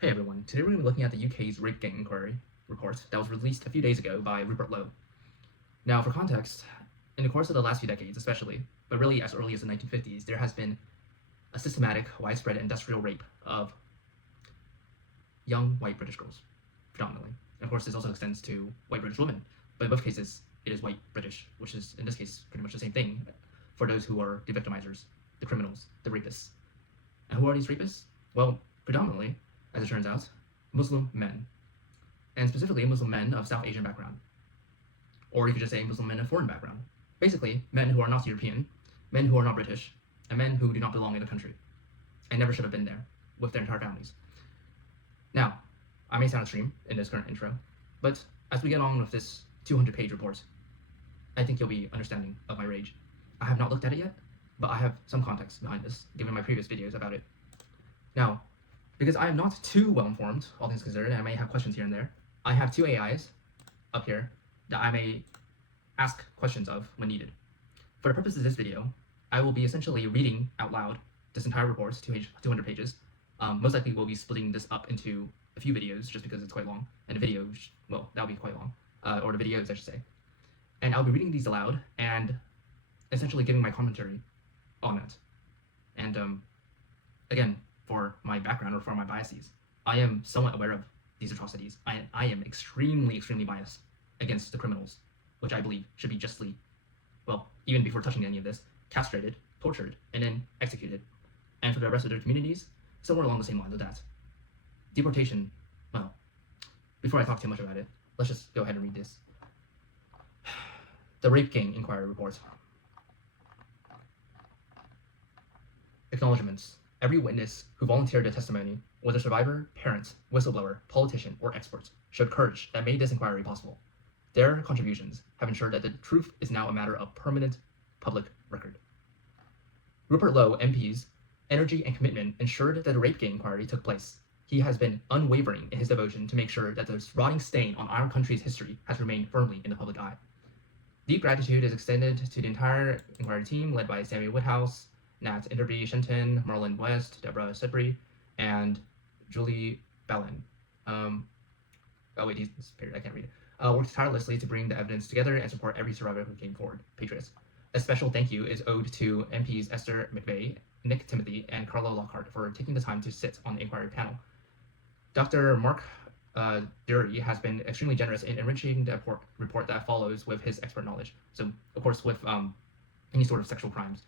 Hey everyone, today we're going to be looking at the UK's rape gang inquiry report that was released a few days ago by Rupert Lowe. Now, for context, in the course of the last few decades especially, but really as early as the 1950s, there has been a systematic, widespread industrial rape of young white British girls, predominantly. And of course, this also extends to white British women, but in both cases, it is white British, which is, in this case, pretty much the same thing for those who are the victimizers, the criminals, the rapists. And who are these rapists? Well, predominantly, as it turns out, Muslim men, and specifically Muslim men of South Asian background. Or you could just say Muslim men of foreign background. Basically, men who are not European, men who are not British, and men who do not belong in the country, and never should have been there with their entire families. Now, I may sound extreme in this current intro, but as we get on with this 200-page report, I think you'll be understanding of my rage. I have not looked at it yet, but I have some context behind this, given my previous videos about it. Now, because I am not too well informed, all things considered, and I may have questions here and there, I have two AIs up here that I may ask questions of when needed. For the purpose of this video, I will be essentially reading out loud this entire report, 200 pages. Most likely we'll be splitting this up into a few videos just because it's quite long, and the video, well, that'll be quite long, or the videos I should say. And I'll be reading these aloud and essentially giving my commentary on it. And again, for my background or for my biases, I am somewhat aware of these atrocities. I am extremely biased against the criminals, which I believe should be justly, well, even before touching any of this, castrated, tortured, and then executed. And for the rest of their communities, somewhere along the same lines of that. Deportation, well, before I talk too much about it, let's just go ahead and read this. The Rape Gang Inquiry Report. Acknowledgements. Every witness who volunteered their testimony, whether survivor, parent, whistleblower, politician, or expert, showed courage that made this inquiry possible. Their contributions have ensured that the truth is now a matter of permanent public record. Rupert Lowe, MP's energy and commitment ensured that the rape gang inquiry took place. He has been unwavering in his devotion to make sure that the rotting stain on our country's history has remained firmly in the public eye. Deep gratitude is extended to the entire inquiry team led by Sammy Woodhouse, Nat Enderby Shenton, Merlin West, Deborah Sudbury, and Julie Ballin. Oh wait, he's disappeared. I can't read it. Worked tirelessly to bring the evidence together and support every survivor who came forward. Patriots. A special thank you is owed to MPs Esther McVeigh, Nick Timothy, and Carlo Lockhart for taking the time to sit on the inquiry panel. Dr. Mark Dury has been extremely generous in enriching the report that follows with his expert knowledge. So, of course, with any sort of sexual crimes,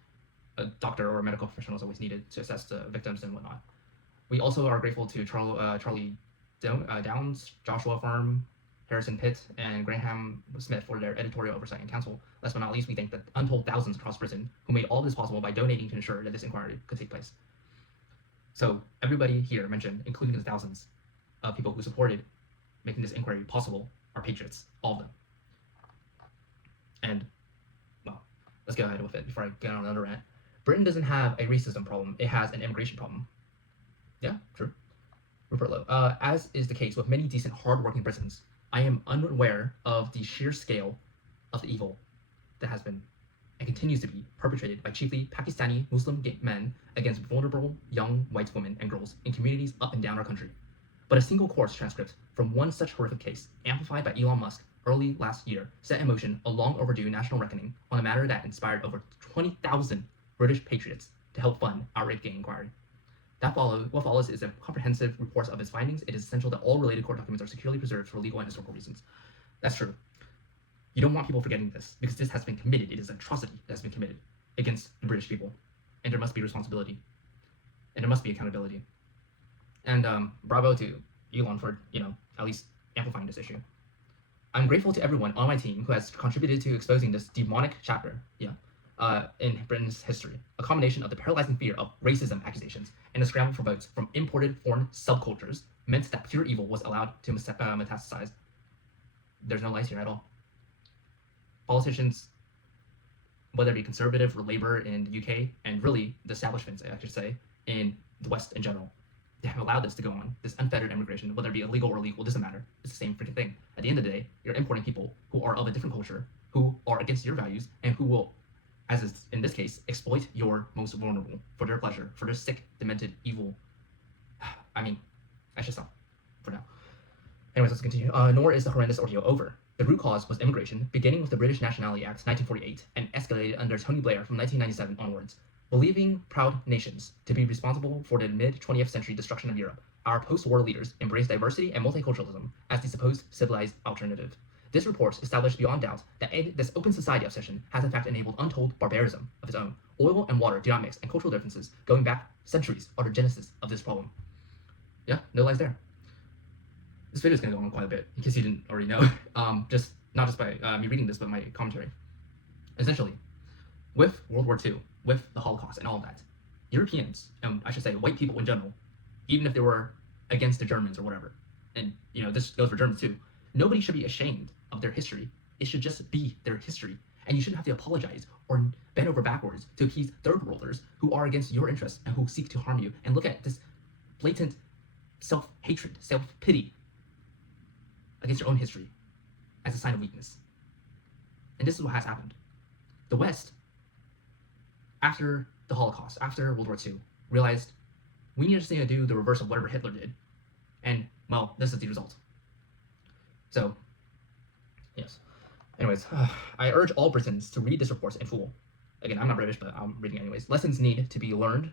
a doctor or a medical professional is always needed to assess the victims and whatnot. We also are grateful to Charlie Downs, Joshua Firm, Harrison Pitt, and Graham Smith for their editorial oversight and counsel. Last but not least, we thank the untold thousands across Britain who made all this possible by donating to ensure that this inquiry could take place. So everybody here mentioned, including the thousands of people who supported making this inquiry possible, are patriots, all of them. And, well, let's get ahead with it before I get on another rant. Britain doesn't have a racism problem, it has an immigration problem. Yeah, true. Rupert Lowe. As is the case with many decent, hard-working Britons, I am unaware of the sheer scale of the evil that has been and continues to be perpetrated by chiefly Pakistani Muslim men against vulnerable young white women and girls in communities up and down our country. But a single course transcript from one such horrific case, amplified by Elon Musk early last year, set in motion a long overdue national reckoning on a matter that inspired over 20,000 British patriots to help fund our rape gang inquiry. What follows is a comprehensive report of its findings. It is essential that all related court documents are securely preserved for legal and historical reasons. That's true. You don't want people forgetting this, because this has been committed. It is an atrocity that has been committed against the British people. And there must be responsibility. And there must be accountability. And bravo to Elon for, at least amplifying this issue. I'm grateful to everyone on my team who has contributed to exposing this demonic chapter, in Britain's history. A combination of the paralyzing fear of racism accusations and the scramble for votes from imported foreign subcultures meant that pure evil was allowed to metastasize. There's no lies here at all. Politicians, whether it be Conservative or Labour in the UK, and really the establishments, I should say, in the West in general, they have allowed this to go on. This unfettered immigration, whether it be illegal or legal, doesn't matter. It's the same freaking thing. At the end of the day, you're importing people who are of a different culture, who are against your values, and who will, as is in this case, exploit your most vulnerable for their pleasure, for their sick, demented, evil. I I should stop for now. Anyways, let's continue. Nor is the horrendous ordeal over. The root cause was immigration, beginning with the British Nationality Act 1948 and escalated under Tony Blair from 1997 onwards. Believing proud nations to be responsible for the mid-20th century destruction of Europe, our post-war leaders embraced diversity and multiculturalism as the supposed civilized alternative. This report established beyond doubt that this open society obsession has in fact enabled untold barbarism of its own. Oil and water do not mix, and cultural differences going back centuries are the genesis of this problem. Yeah, no lies there. This video is going to go on quite a bit, in case you didn't already know. Just not just by me reading this, but my commentary. Essentially, with World War II, with the Holocaust and all of that, Europeans, I should say white people in general, even if they were against the Germans or whatever, and this goes for Germans too, nobody should be ashamed of their history. It should just be their history. And you shouldn't have to apologize or bend over backwards to appease third worlders who are against your interests and who seek to harm you. And look at this blatant self-hatred, self-pity against your own history as a sign of weakness. And this is what has happened. The West, after the Holocaust, after World War II, realized we need to do the reverse of whatever Hitler did. And, well, this is the result. So, yes. Anyways, I urge all Britons to read this report in full. Again, I'm not British, but I'm reading anyways. Lessons need to be learned,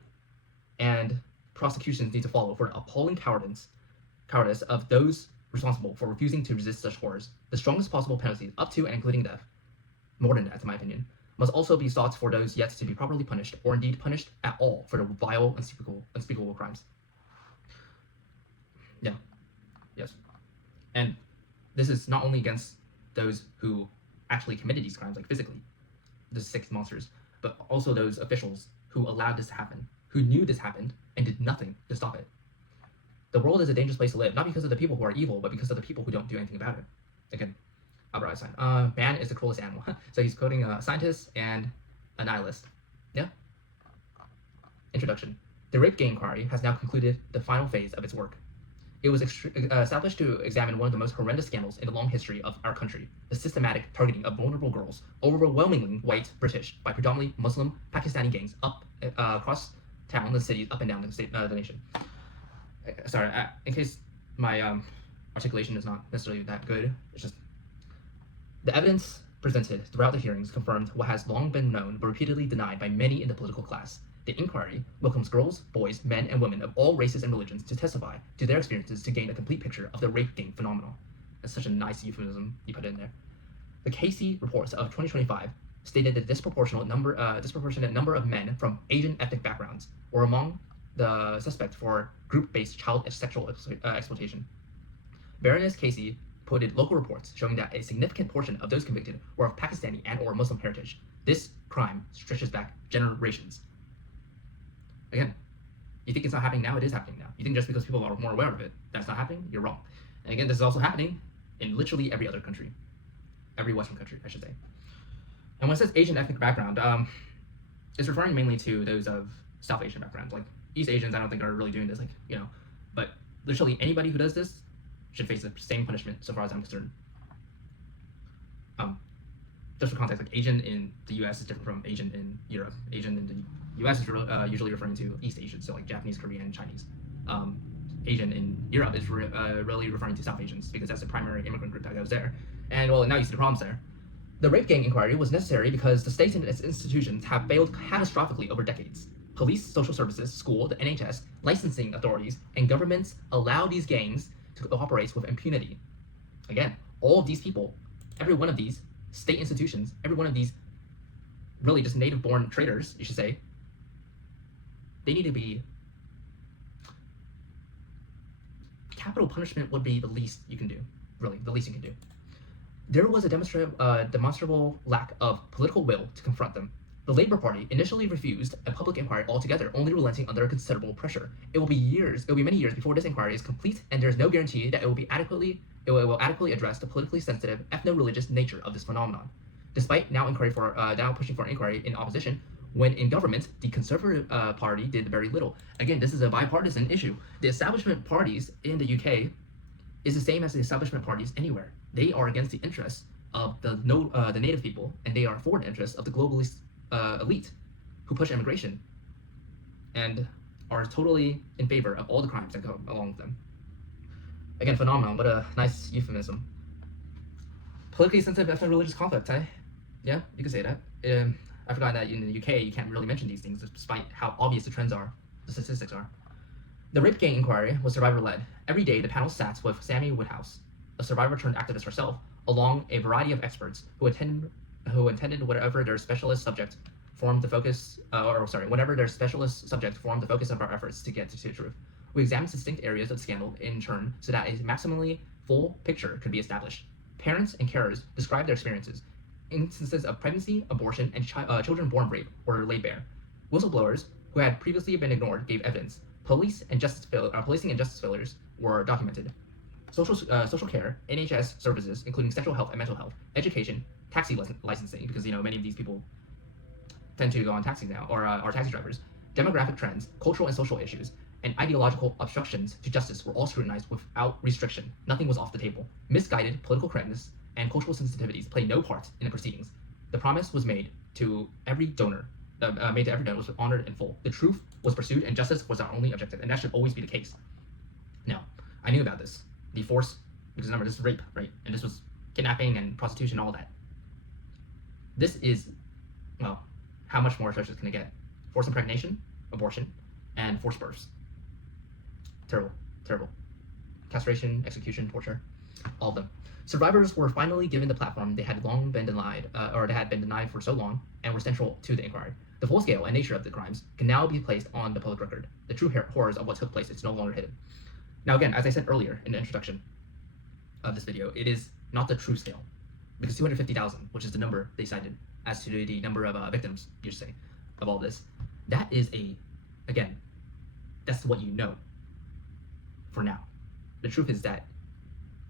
and prosecutions need to follow for the appalling cowardice of those responsible for refusing to resist such horrors. The strongest possible penalties, up to and including death, more than death in my opinion, must also be sought for those yet to be properly punished, or indeed punished at all for the vile, unspeakable crimes. Yeah. Yes. And this is not only against those who actually committed these crimes, like physically, the sick monsters, but also those officials who allowed this to happen, who knew this happened and did nothing to stop it. The world is a dangerous place to live, not because of the people who are evil, but because of the people who don't do anything about it. Again, Albert Einstein. Man is the cruelest animal. So he's quoting a scientist and a nihilist. Yeah? Introduction. The Rape Gay Inquiry has now concluded the final phase of its work. It was established to examine one of the most horrendous scandals in the long history of our country, the systematic targeting of vulnerable girls, overwhelmingly white British, by predominantly Muslim Pakistani gangs across town, the cities, up and down the nation. Sorry, in case my articulation is not necessarily that good, it's just the evidence presented throughout the hearings confirmed what has long been known but repeatedly denied by many in the political class. The inquiry welcomes girls, boys, men, and women of all races and religions to testify to their experiences to gain a complete picture of the rape gang phenomenon. That's such a nice euphemism you put in there. The Casey reports of 2025 stated that disproportionate number of men from Asian ethnic backgrounds were among the suspect for group-based child sexual exploitation. Baroness Casey quoted local reports showing that a significant portion of those convicted were of Pakistani and or Muslim heritage. This crime stretches back generations. Again, you think it's not happening now? It is happening now. You think just because people are more aware of it, that's not happening? You're wrong. And again, this is also happening in literally every other country. Every Western country, I should say. And when it says Asian ethnic background, it's referring mainly to those of South Asian backgrounds. Like, East Asians, I don't think are really doing this, but literally anybody who does this should face the same punishment, so far as I'm concerned. Just for context, like Asian in the U.S. is different from Asian in Europe. Asian in the U.S. is usually referring to East Asians, so like Japanese, Korean, Chinese. Asian in Europe is really referring to South Asians, because that's the primary immigrant group that was there. And well, now you see the problems there. The rape gang inquiry was necessary because the state and its institutions have failed catastrophically over decades. Police, social services, school, the NHS, licensing authorities, and governments allow these gangs to operate with impunity. Again, all of these people, every one of these state institutions, every one of these really just native-born traitors, you should say, they need to be... Capital punishment would be the least you can do. Really, the least you can do. There was a demonstrable lack of political will to confront them. The Labour Party initially refused a public inquiry altogether, only relenting under considerable pressure. It will be many years before this inquiry is complete, and there is no guarantee that it will adequately address the politically sensitive, ethno-religious nature of this phenomenon. Despite now pushing for an inquiry in opposition, when in government, the Conservative Party did very little. Again, this is a bipartisan issue. The establishment parties in the UK is the same as the establishment parties anywhere. They are against the interests of the native people, and they are for the interests of the globalist elite who push immigration and are totally in favor of all the crimes that go along with them. Again, phenomenon, but a nice euphemism. Politically sensitive ethno religious conflict, eh? Yeah, you could say that. I forgot that in the UK you can't really mention these things despite how obvious the trends are, the statistics are. The rape gang inquiry was survivor led. Every day the panel sat with Sammy Woodhouse, a survivor turned activist herself, along a variety of experts who attended whatever their specialist subject formed the focus, whatever their specialist subject formed the focus of our efforts to get to the truth. We examined distinct areas of the scandal in turn so that a maximally full picture could be established. Parents and carers described their experiences. Instances of pregnancy, abortion, and children born rape were laid bare. Whistleblowers who had previously been ignored gave evidence. Policing and justice failures were documented. Social care, NHS services, including sexual health and mental health, education, taxi licensing, because many of these people tend to go on taxis now, or are taxi drivers, demographic trends, cultural and social issues, and ideological obstructions to justice were all scrutinized without restriction. Nothing was off the table. Misguided political correctness and cultural sensitivities played no part in the proceedings. The promise was made to every donor was honored in full. The truth was pursued, and justice was our only objective, and that should always be the case. Now, I knew about this. The force, because remember, this is rape, right? And this was kidnapping and prostitution, all that. This is, well, how much more atrocious can it get? Forced impregnation, abortion, and forced births. Terrible, terrible. Castration, execution, torture, all of them. Survivors were finally given the platform they had long been denied, or they had been denied for so long, and were central to the inquiry. The full scale and nature of the crimes can now be placed on the public record. The true horrors of what took place is no longer hidden. Now again, as I said earlier in the introduction of this video, it is not the true scale, because 250,000, which is the number they cited as to the number of victims, you should say, of all this, that is again, that's what you know for now. The truth is that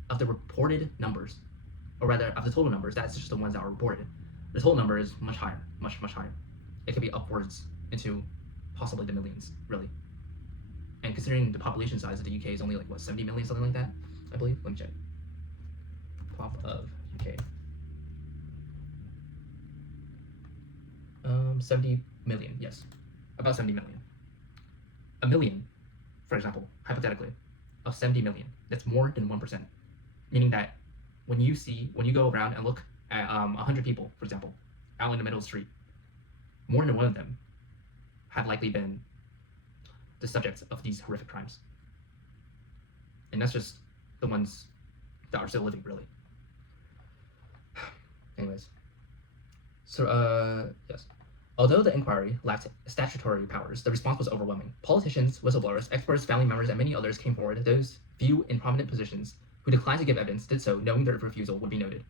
of the reported numbers, or rather of the total numbers, that's just the ones that are reported. The total number is much higher, much, much higher. It could be upwards into possibly the millions, really. And considering the population size of the UK is only like, what, 70 million, something like that, I believe? Let me check. Pop of UK. 70 million, yes. About 70 million. A million, for example, hypothetically, of 70 million, that's more than 1%. Meaning that when you go around and look at 100 people, for example, out in the middle of the street, more than one of them have likely been the subjects of these horrific crimes. And that's just the ones that are still living, really. Anyways. So, yes. Although the inquiry lacked statutory powers, the response was overwhelming. Politicians, whistleblowers, experts, family members, and many others came forward. Those few in prominent positions who declined to give evidence did so knowing their refusal would be noted.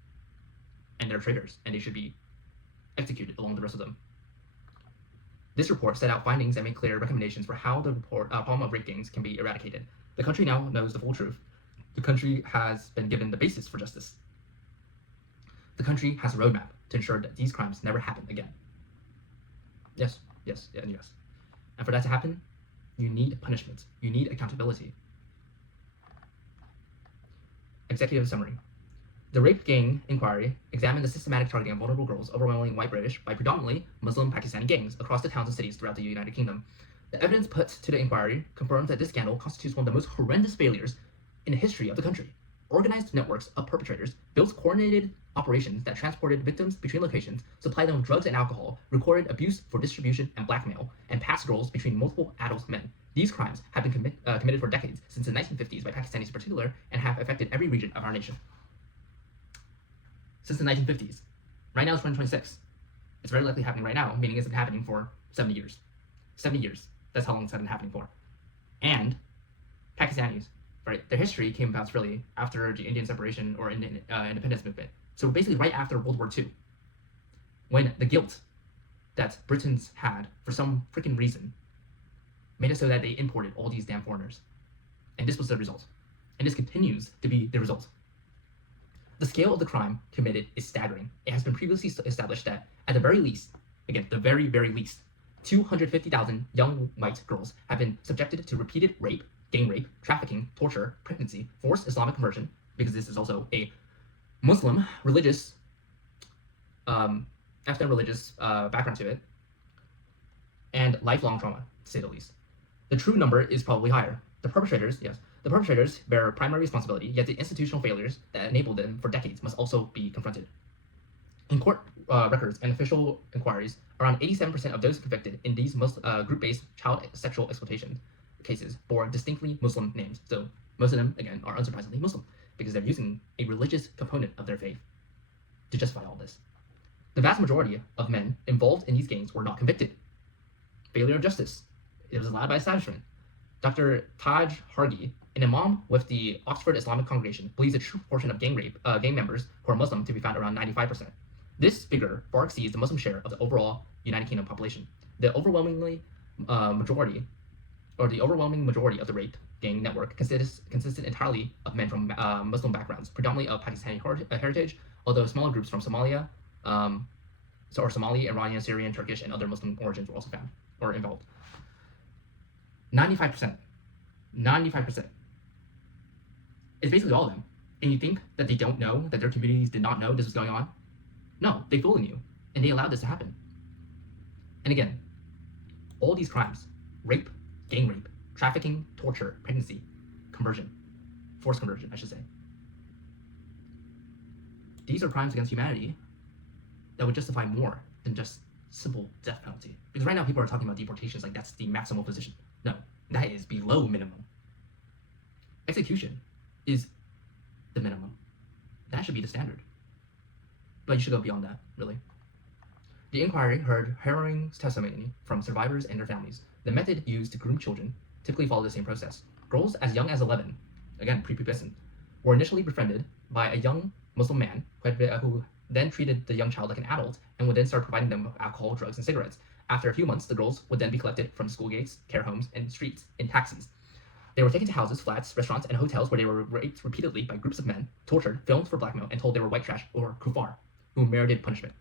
And they're traitors, and they should be executed along with the rest of them. This report set out findings and made clear recommendations for how the problem of rape gangs can be eradicated. The country now knows the full truth. The country has been given the basis for justice. The country has a roadmap to ensure that these crimes never happen again. Yes, yes, and yes. And for that to happen, you need punishment. You need accountability. Executive summary. The rape gang inquiry examined the systematic targeting of vulnerable girls, overwhelmingly white British, by predominantly Muslim Pakistani gangs across the towns and cities throughout the United Kingdom. The evidence put to the inquiry confirms that this scandal constitutes one of the most horrendous failures in the history of the country. Organized networks of perpetrators built coordinated operations that transported victims between locations, supplied them with drugs and alcohol, recorded abuse for distribution and blackmail, and passed girls between multiple adult men. These crimes have been committed for decades, since the 1950s by Pakistanis in particular, and have affected every region of our nation. Since the 1950s. Right now it's 2026. It's very likely happening right now, meaning it's been happening for 70 years. 70 years. That's how long it's been happening for. And Pakistanis, right, their history came about really after the Indian separation or independence movement. So basically right after World War II, when the guilt that Britons had for some freaking reason made it so that they imported all these damn foreigners. And this was the result. And this continues to be the result. The scale of the crime committed is staggering. It has been previously established that, at the very least, again, the very, very least, 250,000 young white girls have been subjected to repeated rape, gang rape, trafficking, torture, pregnancy, forced Islamic conversion, because this is also a Muslim religious, Afghan religious background to it, and lifelong trauma, to say the least. The true number is probably higher. The perpetrators, yes, The perpetrators bear primary responsibility, yet the institutional failures that enabled them for decades must also be confronted. In court records and official inquiries, around 87% of those convicted in these group-based child sexual exploitation cases bore distinctly Muslim names. So most of them, again, are unsurprisingly Muslim because they're using a religious component of their faith to justify all this. The vast majority of men involved in these gangs were not convicted. Failure of justice. It was allowed by establishment. Dr. Taj Hargi, an imam with the Oxford Islamic Congregation, believes a true proportion of gang members who are Muslim to be found around 95%. This figure far exceeds the Muslim share of the overall United Kingdom population. The overwhelming majority of the rape gang network consisted entirely of men from Muslim backgrounds, predominantly of Pakistani heritage, although smaller groups from Somalia, or Somali, Iranian, Syrian, Turkish, and other Muslim origins were also found or involved. 95%. 95%. It's basically all of them. And you think that they don't know, that their communities did not know this was going on? No, they fooling you. And they allowed this to happen. And again, all these crimes, rape, gang rape, trafficking, torture, pregnancy, conversion, forced conversion, I should say. These are crimes against humanity that would justify more than just simple death penalty. Because right now people are talking about deportations like that's the maximal position. No, that is below minimum. Execution is the minimum. That should be the standard. But you should go beyond that, really. The inquiry heard harrowing testimony from survivors and their families. The method used to groom children typically followed the same process. Girls as young as 11, again prepubescent, were initially befriended by a young Muslim man who then treated the young child like an adult and would then start providing them with alcohol, drugs, and cigarettes. After a few months, the girls would then be collected from school gates, care homes, and streets in taxis. They were taken to houses, flats, restaurants, and hotels where they were raped repeatedly by groups of men, tortured, filmed for blackmail, and told they were white trash or kuffar, who merited punishment.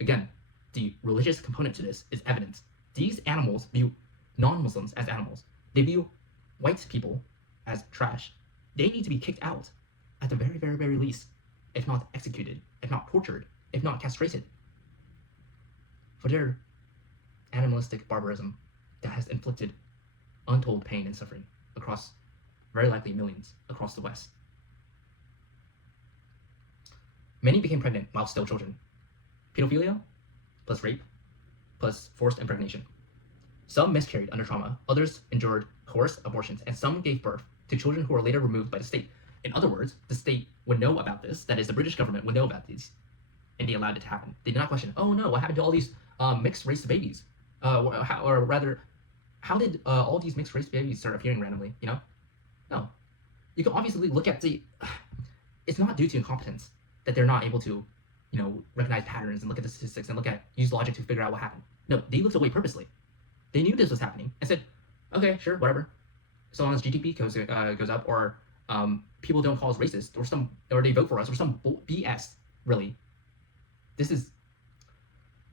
Again, the religious component to this is evident. These animals view non-Muslims as animals. They view white people as trash. They need to be kicked out, at the very, very, very least, if not executed, if not tortured, if not castrated, for their animalistic barbarism that has inflicted untold pain and suffering across, very likely millions, across the West. Many became pregnant while still children. Pedophilia, plus rape, plus forced impregnation. Some miscarried under trauma, others endured coerced abortions, and some gave birth to children who were later removed by the state. In other words, the state would know about this, that is, the British government would know about these, and they allowed it to happen. They did not question, oh no, what happened to all these mixed race babies? Or rather, how did all these mixed race babies start appearing randomly, you know? No. You can obviously look at it's not due to incompetence that they're not able to, recognize patterns and look at the statistics and use logic to figure out what happened. No, they looked away purposely. They knew this was happening and said, okay, sure, whatever. So long as GDP goes up, or people don't call us racist, or they vote for us, or some BS. Really, this is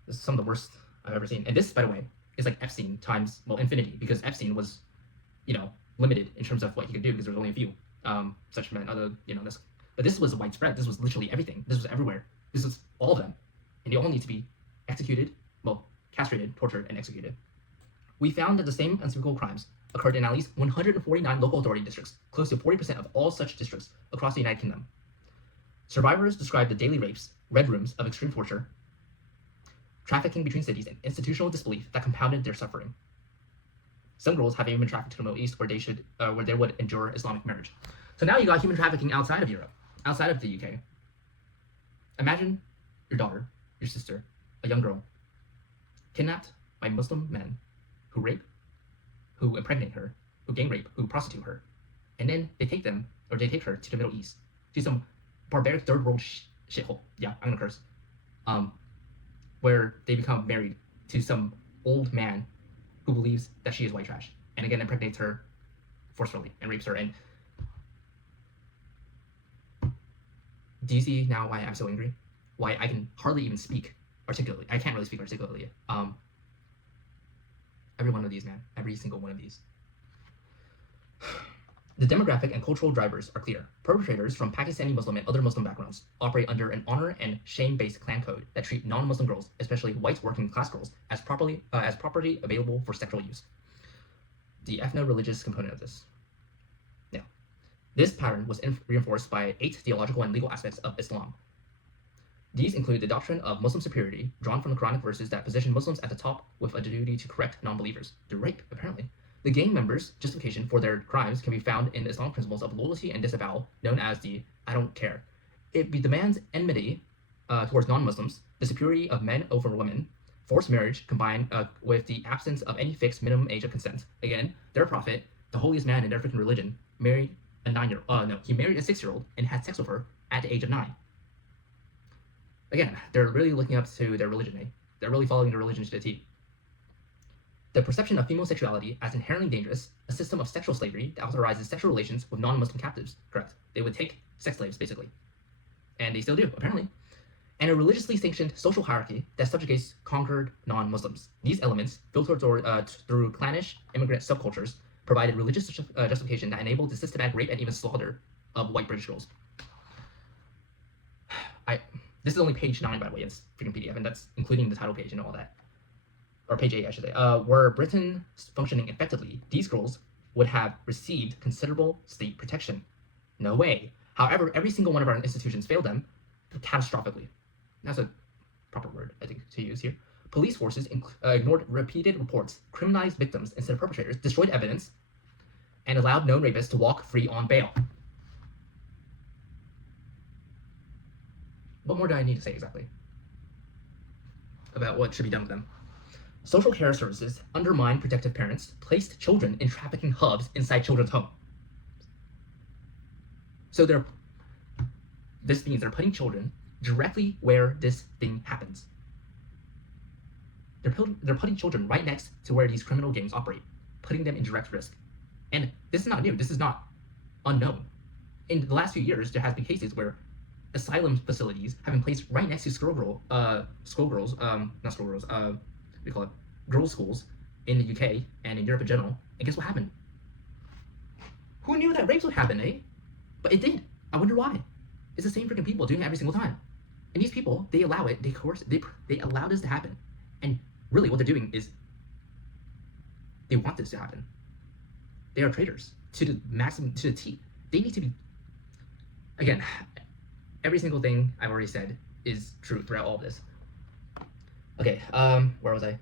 some of the worst I've ever seen. And this, by the way, is like Epstein times infinity, because Epstein was, limited in terms of what he could do because there was only a few such men. But this was widespread. This was literally everything. This was everywhere. This was all of them, and they all need to be executed, castrated, tortured, and executed. We found that the same unspeakable crimes occurred in at least 149 local authority districts, close to 40% of all such districts across the United Kingdom. Survivors described the daily rapes, red rooms of extreme torture, trafficking between cities, and institutional disbelief that compounded their suffering. Some girls have even been trafficked to the Middle East, where they would endure Islamic marriage. So now you got human trafficking outside of Europe, outside of the UK. Imagine your daughter, your sister, a young girl, kidnapped by Muslim men who rape, who impregnate her, who gang rape, who prostitute her, and then they take her to the Middle East, to some barbaric third world shithole. Yeah, I'm gonna curse. Where they become married to some old man who believes that she is white trash, and again impregnates her forcefully and rapes her. And do you see now why I'm so angry? Why I can hardly even speak articulately? I can't really speak articulately. Every one of these, man. Every single one of these. The demographic and cultural drivers are clear. Perpetrators from Pakistani Muslim and other Muslim backgrounds operate under an honor and shame-based clan code that treat non-Muslim girls, especially white working class girls, as property available for sexual use. The ethno-religious component of this. Yeah. This pattern was reinforced by 8 theological and legal aspects of Islam. These include the doctrine of Muslim superiority, drawn from the Quranic verses that position Muslims at the top with a duty to correct non-believers. The rape, apparently. The gang members' justification for their crimes can be found in the Islamic principles of loyalty and disavowal, known as the I don't care. It demands enmity towards non-Muslims, the superiority of men over women, forced marriage combined with the absence of any fixed minimum age of consent. Again, their prophet, the holiest man in their freaking religion, married a 9-year-old. He married a 6-year-old and had sex with her at the age of 9. Again, they're really looking up to their religion, eh? They're really following their religion to the T. The perception of female sexuality as inherently dangerous, a system of sexual slavery that authorizes sexual relations with non-Muslim captives. Correct. They would take sex slaves, basically. And they still do, apparently. And a religiously sanctioned social hierarchy that subjugates conquered non-Muslims. These elements, filtered through clannish immigrant subcultures, provided religious justification that enabled the systematic rape and even slaughter of white British girls. This is only page 9, by the way. It's freaking PDF, and that's including the title page and all that. Or page 8, I should say. Were Britain functioning effectively, these girls would have received considerable state protection. No way. However, every single one of our institutions failed them catastrophically. That's a proper word, I think, to use here. Police forces ignored repeated reports, criminalized victims instead of perpetrators, destroyed evidence, and allowed known rapists to walk free on bail. What more do I need to say exactly about what should be done with them? Social care services undermined protective parents, placed children in trafficking hubs inside children's homes. So this means they're putting children directly where this thing happens. They're putting children right next to where these criminal gangs operate, putting them in direct risk. And this is not new. This is not unknown. In the last few years, there has been cases where asylum facilities have been placed right next to girls' schools in the UK and in Europe in general. And guess what happened? Who knew that rapes would happen, eh? But it did. I wonder why. It's the same freaking people doing it every single time. And these people, they allow it, they coerce it, they allow this to happen. And really what they're doing is they want this to happen. They are traitors to the maximum, to the T. They need to be, again, every single thing I've already said is true throughout all of this. Okay, where was I?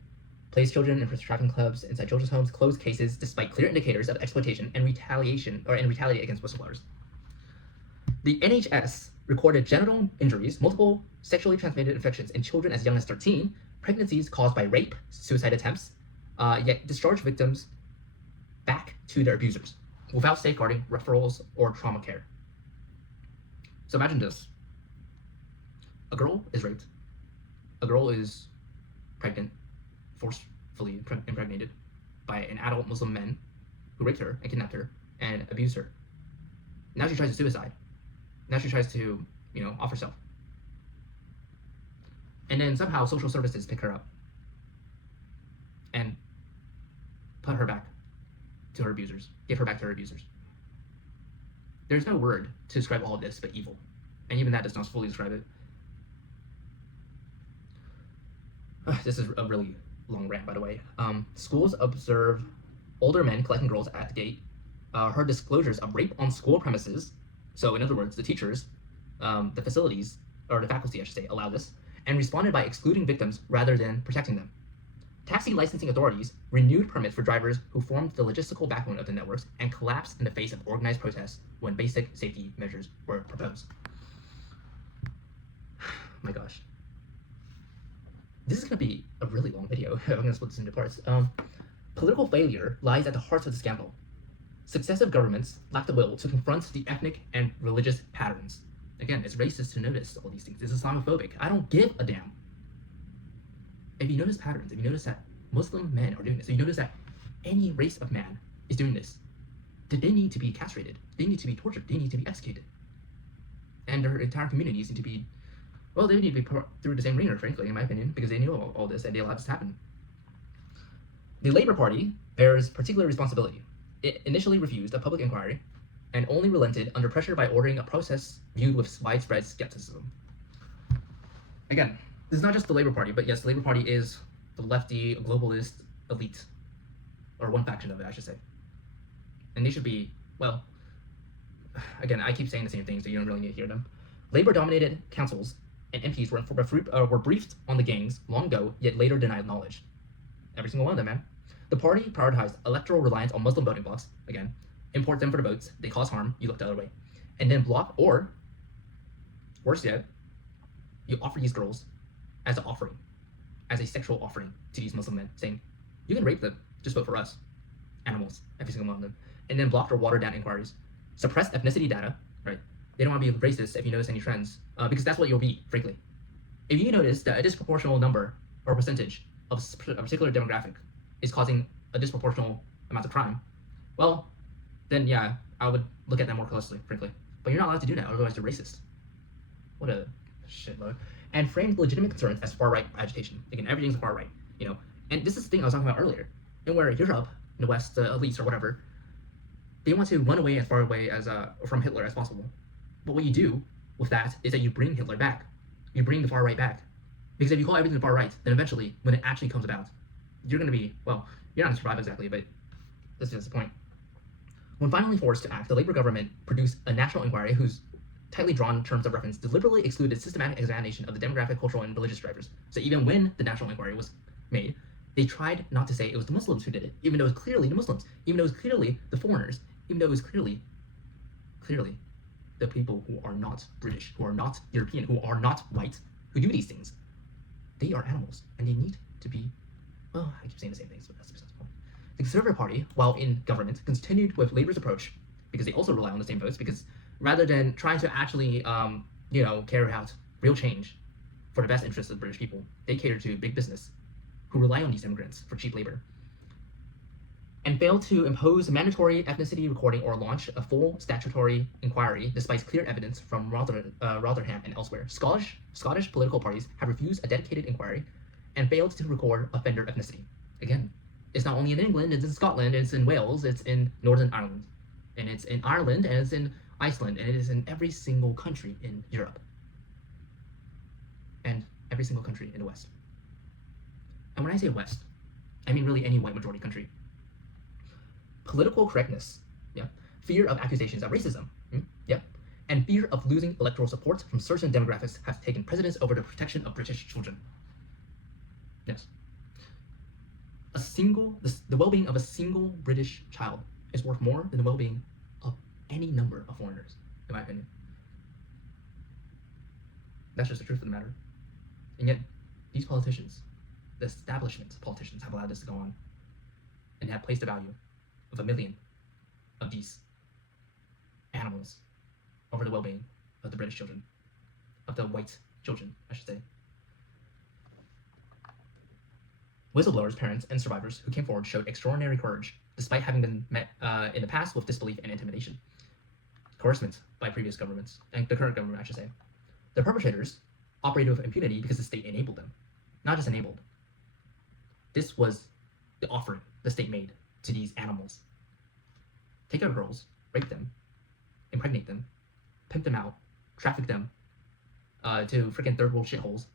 Place children in trafficking clubs inside children's homes, closed cases despite clear indicators of exploitation and retaliation, or retaliate against whistleblowers. The NHS recorded genital injuries, multiple sexually transmitted infections in children as young as 13, pregnancies caused by rape, suicide attempts, yet discharged victims back to their abusers without safeguarding referrals or trauma care. So imagine this. A girl is raped. A girl is pregnant, forcefully impregnated by an adult Muslim man who raped her and kidnapped her and abused her. Now she tries to suicide. Now she tries to, off herself. And then somehow social services pick her up and put her back to her abusers, give her back to her abusers. There's no word to describe all of this but evil. And even that does not fully describe it. This is a really long rant, by the way. Schools observe older men collecting girls at the gate. Heard disclosures of rape on school premises. So in other words, the teachers, the facilities, or the faculty, I should say, allow this, and responded by excluding victims rather than protecting them. Taxi licensing authorities renewed permits for drivers who formed the logistical backbone of the networks and collapsed in the face of organized protests when basic safety measures were proposed. My gosh. This is going to be a really long video. I'm going to split this into parts. Political failure lies at the heart of the scandal. Successive governments lack the will to confront the ethnic and religious patterns. Again, it's racist to notice all these things. It's Islamophobic. I don't give a damn. If you notice patterns, if you notice that Muslim men are doing this, if you notice that any race of man is doing this, then they need to be castrated. They need to be tortured. They need to be executed. And their entire communities need to be, well, they need to be put through the same ringer, frankly, in my opinion, because they knew all this and they allowed this to happen. The Labour Party bears particular responsibility. It initially refused a public inquiry and only relented under pressure by ordering a process viewed with widespread skepticism. Again, this is not just the Labour Party, but yes, the Labour Party is the lefty, globalist elite, or one faction of it, I should say. And they should be, well, again, I keep saying the same things, so you don't really need to hear them. Labor-dominated councils and MPs were briefed on the gangs long ago, yet later denied knowledge. Every single one of them, man. The party prioritized electoral reliance on Muslim voting blocks. Again, import them for the votes. They cause harm. You look the other way, and then block, or worse yet, you offer these girls as an offering, as a sexual offering to these Muslim men, saying, "You can rape them. Just vote for us." Animals, every single one of them, and then blocked or watered down inquiries, suppressed ethnicity data. Right? They don't want to be racist if you notice any trends, because that's what you'll be, frankly. If you notice that a disproportional number or percentage of a particular demographic is causing a disproportional amount of crime, well, then yeah, I would look at them more closely, frankly. But you're not allowed to do that, otherwise you're racist. What a shitload. And framed legitimate concerns as far-right agitation. Again, everything's far-right, you know. And this is the thing I was talking about earlier, and where Europe, in the West, the elites or whatever, they want to run away as far away as from Hitler as possible. But what you do with that is that you bring Hitler back. You bring the far right back. Because if you call everything the far right, then eventually, when it actually comes about, you're going to be, well, you're not going to survive exactly, but that's just the point. When finally forced to act, the Labour government produced a national inquiry whose tightly drawn terms of reference deliberately excluded systematic examination of the demographic, cultural, and religious drivers. So even when the national inquiry was made, they tried not to say it was the Muslims who did it, even though it was clearly the Muslims, even though it was clearly the foreigners, even though it was clearly the people who are not British, who are not European, who are not white, who do these things. They are animals, and they need to be, well, I keep saying the same things, but that's besides the point. The Conservative Party, while in government, continued with Labour's approach, because they also rely on the same votes, because rather than trying to actually, carry out real change for the best interests of the British people, they cater to big business, who rely on these immigrants for cheap labor, and failed to impose mandatory ethnicity recording or launch a full statutory inquiry despite clear evidence from Rotherham and elsewhere. Scottish political parties have refused a dedicated inquiry and failed to record offender ethnicity. Again, it's not only in England, it's in Scotland, it's in Wales, it's in Northern Ireland, and it's in Ireland, and it's in Iceland, and it is in every single country in Europe, and every single country in the West. And when I say West, I mean really any white majority country. Political correctness, fear of accusations of racism, and fear of losing electoral support from certain demographics have taken precedence over the protection of British children. Yes. The well-being of a single British child is worth more than the well-being of any number of foreigners, in my opinion. That's just the truth of the matter. And yet, these politicians, the establishment politicians, have allowed this to go on, and have placed a value of 1 million of these animals over the well-being of the British children, of the white children, I should say. Whistleblowers, parents, and survivors who came forward showed extraordinary courage, despite having been met in the past with disbelief and intimidation. Coercement by previous governments, and the current government, I should say. The perpetrators operated with impunity because the state enabled them. Not just enabled. This was the offering the state made to these animals. Take our girls, rape them, impregnate them, pimp them out, traffic them to freaking third world shitholes,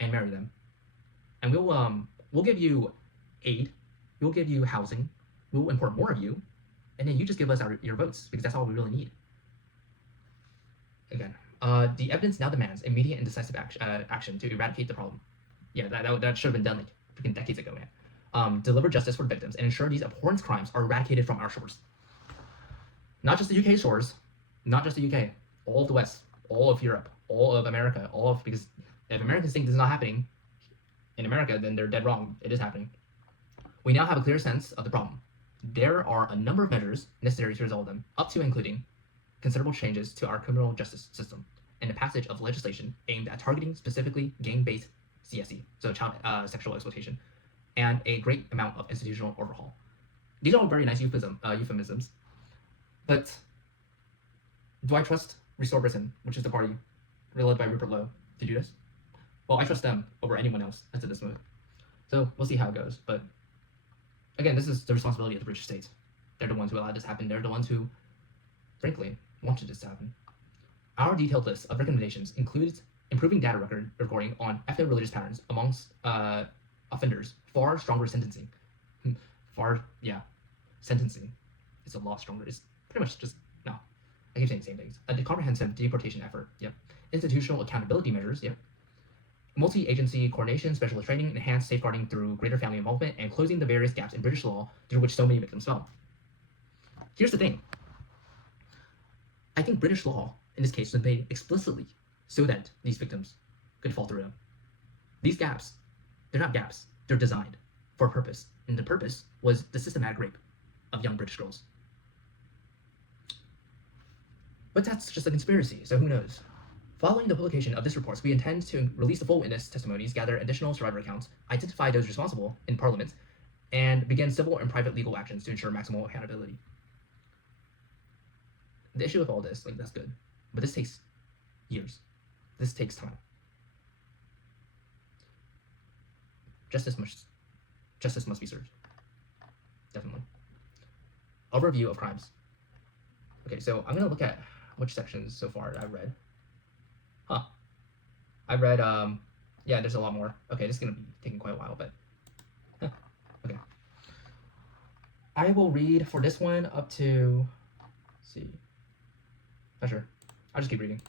and marry them. And we'll give you aid, we'll give you housing, we'll import more of you, and then you just give us your votes, because that's all we really need. Again, the evidence now demands immediate and decisive action to eradicate the problem. Yeah, that should have been done like freaking decades ago, man. Deliver justice for the victims and ensure these abhorrent crimes are eradicated from our shores. Not just the UK shores, not just the UK, all of the West, all of Europe, all of America, because if Americans think this is not happening in America, then they're dead wrong. It is happening. We now have a clear sense of the problem. There are a number of measures necessary to resolve them, up to including considerable changes to our criminal justice system and the passage of legislation aimed at targeting specifically gang-based CSE, so child sexual exploitation, and a great amount of institutional overhaul. These are all very nice euphemisms, but do I trust Restore Britain, which is the party led by Rupert Lowe, to do this? Well, I trust them over anyone else that's in this move. So we'll see how it goes. But again, this is the responsibility of the British state. They're the ones who allowed this to happen. They're the ones who, frankly, wanted this to happen. Our detailed list of recommendations includes improving data recording on ethno-religious patterns amongst offenders, far stronger sentencing. Sentencing. It's a lot stronger. It's pretty much just, no. I keep saying the same things. A comprehensive deportation effort. Yep. Institutional accountability measures. Yep. Multi-agency coordination, specialist training, enhanced safeguarding through greater family involvement, and closing the various gaps in British law through which so many victims fell. Here's the thing. I think British law, in this case, was made explicitly so that these victims could fall through them. These gaps, they're not gaps. They're designed for a purpose. And the purpose was the systematic rape of young British girls. But that's just a conspiracy, so who knows? Following the publication of this report, we intend to release the full witness testimonies, gather additional survivor accounts, identify those responsible in Parliament, and begin civil and private legal actions to ensure maximal accountability. The issue with all this, like, that's good, but this takes years. This takes time. Justice must be served. Definitely. Overview of crimes. Okay, so I'm gonna look at which sections so far I've read. I read, yeah, there's a lot more. Okay, this is gonna be taking quite a while, but, okay. I will read for this one up to, let's see, not sure. I'll just keep reading.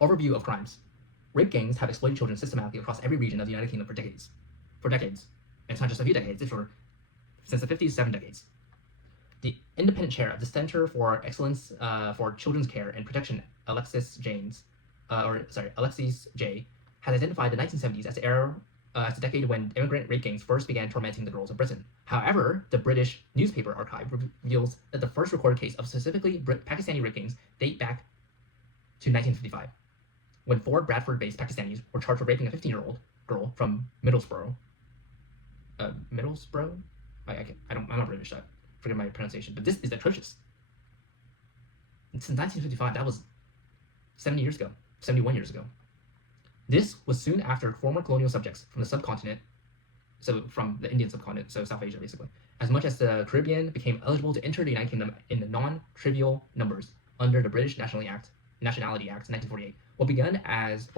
Overview of crimes. Rape gangs have exploited children systematically across every region of the United Kingdom for decades. And it's not just a few decades, it's since the 50s, 7 decades. The independent chair of the Center for Excellence for Children's Care and Protection, Alexis J, has identified the 1970s as the era, as the decade when immigrant rape gangs first began tormenting the girls of Britain. However, the British newspaper archive reveals that the first recorded case of specifically Pakistani rape gangs date back to 1955, when 4 Bradford-based Pakistanis were charged with raping a 15-year-old girl from Middlesbrough. Middlesbrough? I'm not British, I forget my pronunciation, but this is atrocious. Since 1955, that was 71 years ago. This was soon after former colonial subjects from the subcontinent, so from the Indian subcontinent, so South Asia basically, as much as the Caribbean became eligible to enter the United Kingdom in the non-trivial numbers under the British Nationality Act 1948. What began as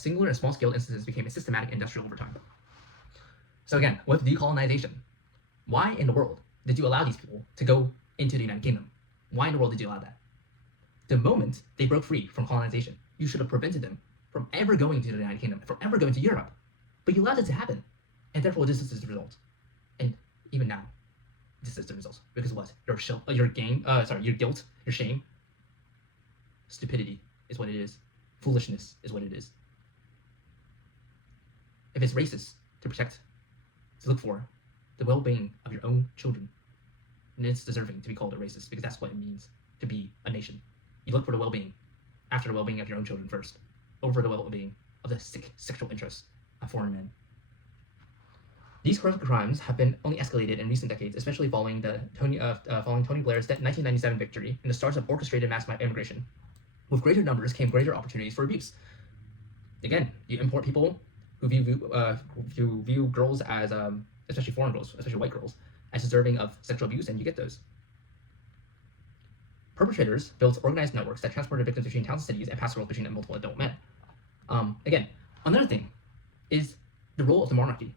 singular and small-scale instances became a systematic industrial over time. So again, with decolonization, why in the world did you allow these people to go into the United Kingdom? Why in the world did you allow that? The moment they broke free from colonization, you should have prevented them from ever going to the United Kingdom, from ever going to Europe. But you allowed it to happen. And therefore, this is the result. And even now, this is the result. Because what? Your guilt, your shame, stupidity is what it is. Foolishness is what it is. If it's racist to look for the well-being of your own children, then it's deserving to be called a racist, because that's what it means to be a nation. You look for the well-being after the well-being of your own children first, over the well-being of the sick sexual interests of foreign men. These horrific crimes have been only escalated in recent decades, especially following Tony Blair's 1997 victory and the start of orchestrated mass immigration. With greater numbers came greater opportunities for abuse. Again, you import people who view girls as, especially foreign girls, especially white girls, as deserving of sexual abuse, and you get those. Perpetrators built organized networks that transported victims between towns and cities and passed girls between multiple adult men. Again, another thing is the role of the monarchy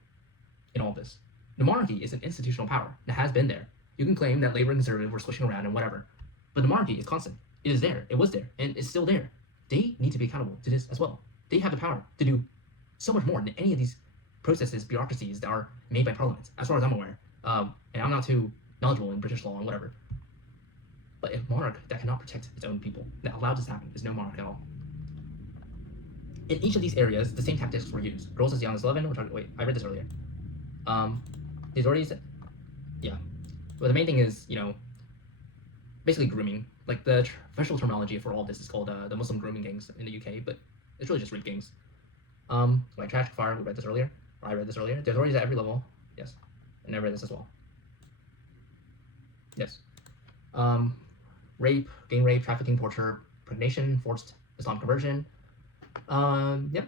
in all this. The monarchy is an institutional power that has been there. You can claim that Labour and Conservative were switching around and whatever, but the monarchy is constant. It is there. It was there, and it's still there. They need to be accountable to this as well. They have the power to do so much more than any of these processes, bureaucracies that are made by Parliament, as far as I'm aware. And I'm not too knowledgeable in British law and whatever. But a monarch that cannot protect its own people, that allowed this to happen, is no monarch at all. In each of these areas, the same tactics were used. Girls as young as 11, I read this earlier. The authorities, yeah. But the main thing is, basically grooming. Like, the official terminology for all of this is called the Muslim grooming gangs in the UK, but it's really just rape gangs. Like Trash Fire, I read this earlier. The authorities at every level, yes. And I read this as well. Yes. Rape, gang rape, trafficking, torture, pregnation, forced Islam conversion. Yep.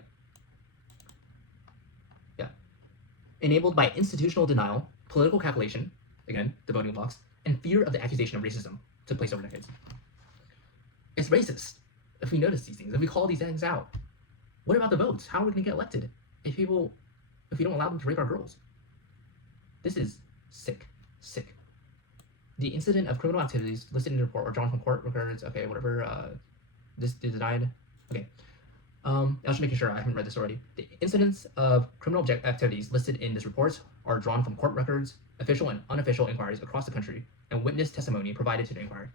Yeah. Enabled by institutional denial, political calculation, again, the voting blocks, and fear of the accusation of racism took place over decades. It's racist if we notice these things, if we call these things out. What about the votes? How are we going to get elected if we don't allow them to rape our girls? This is sick. The incident of criminal activities listed in the report or drawn from court records. Okay, whatever. This is denied. Okay. I was just making sure I haven't read this already. The incidents of criminal activities listed in this report are drawn from court records, official and unofficial inquiries across the country, and witness testimony provided to the inquiry.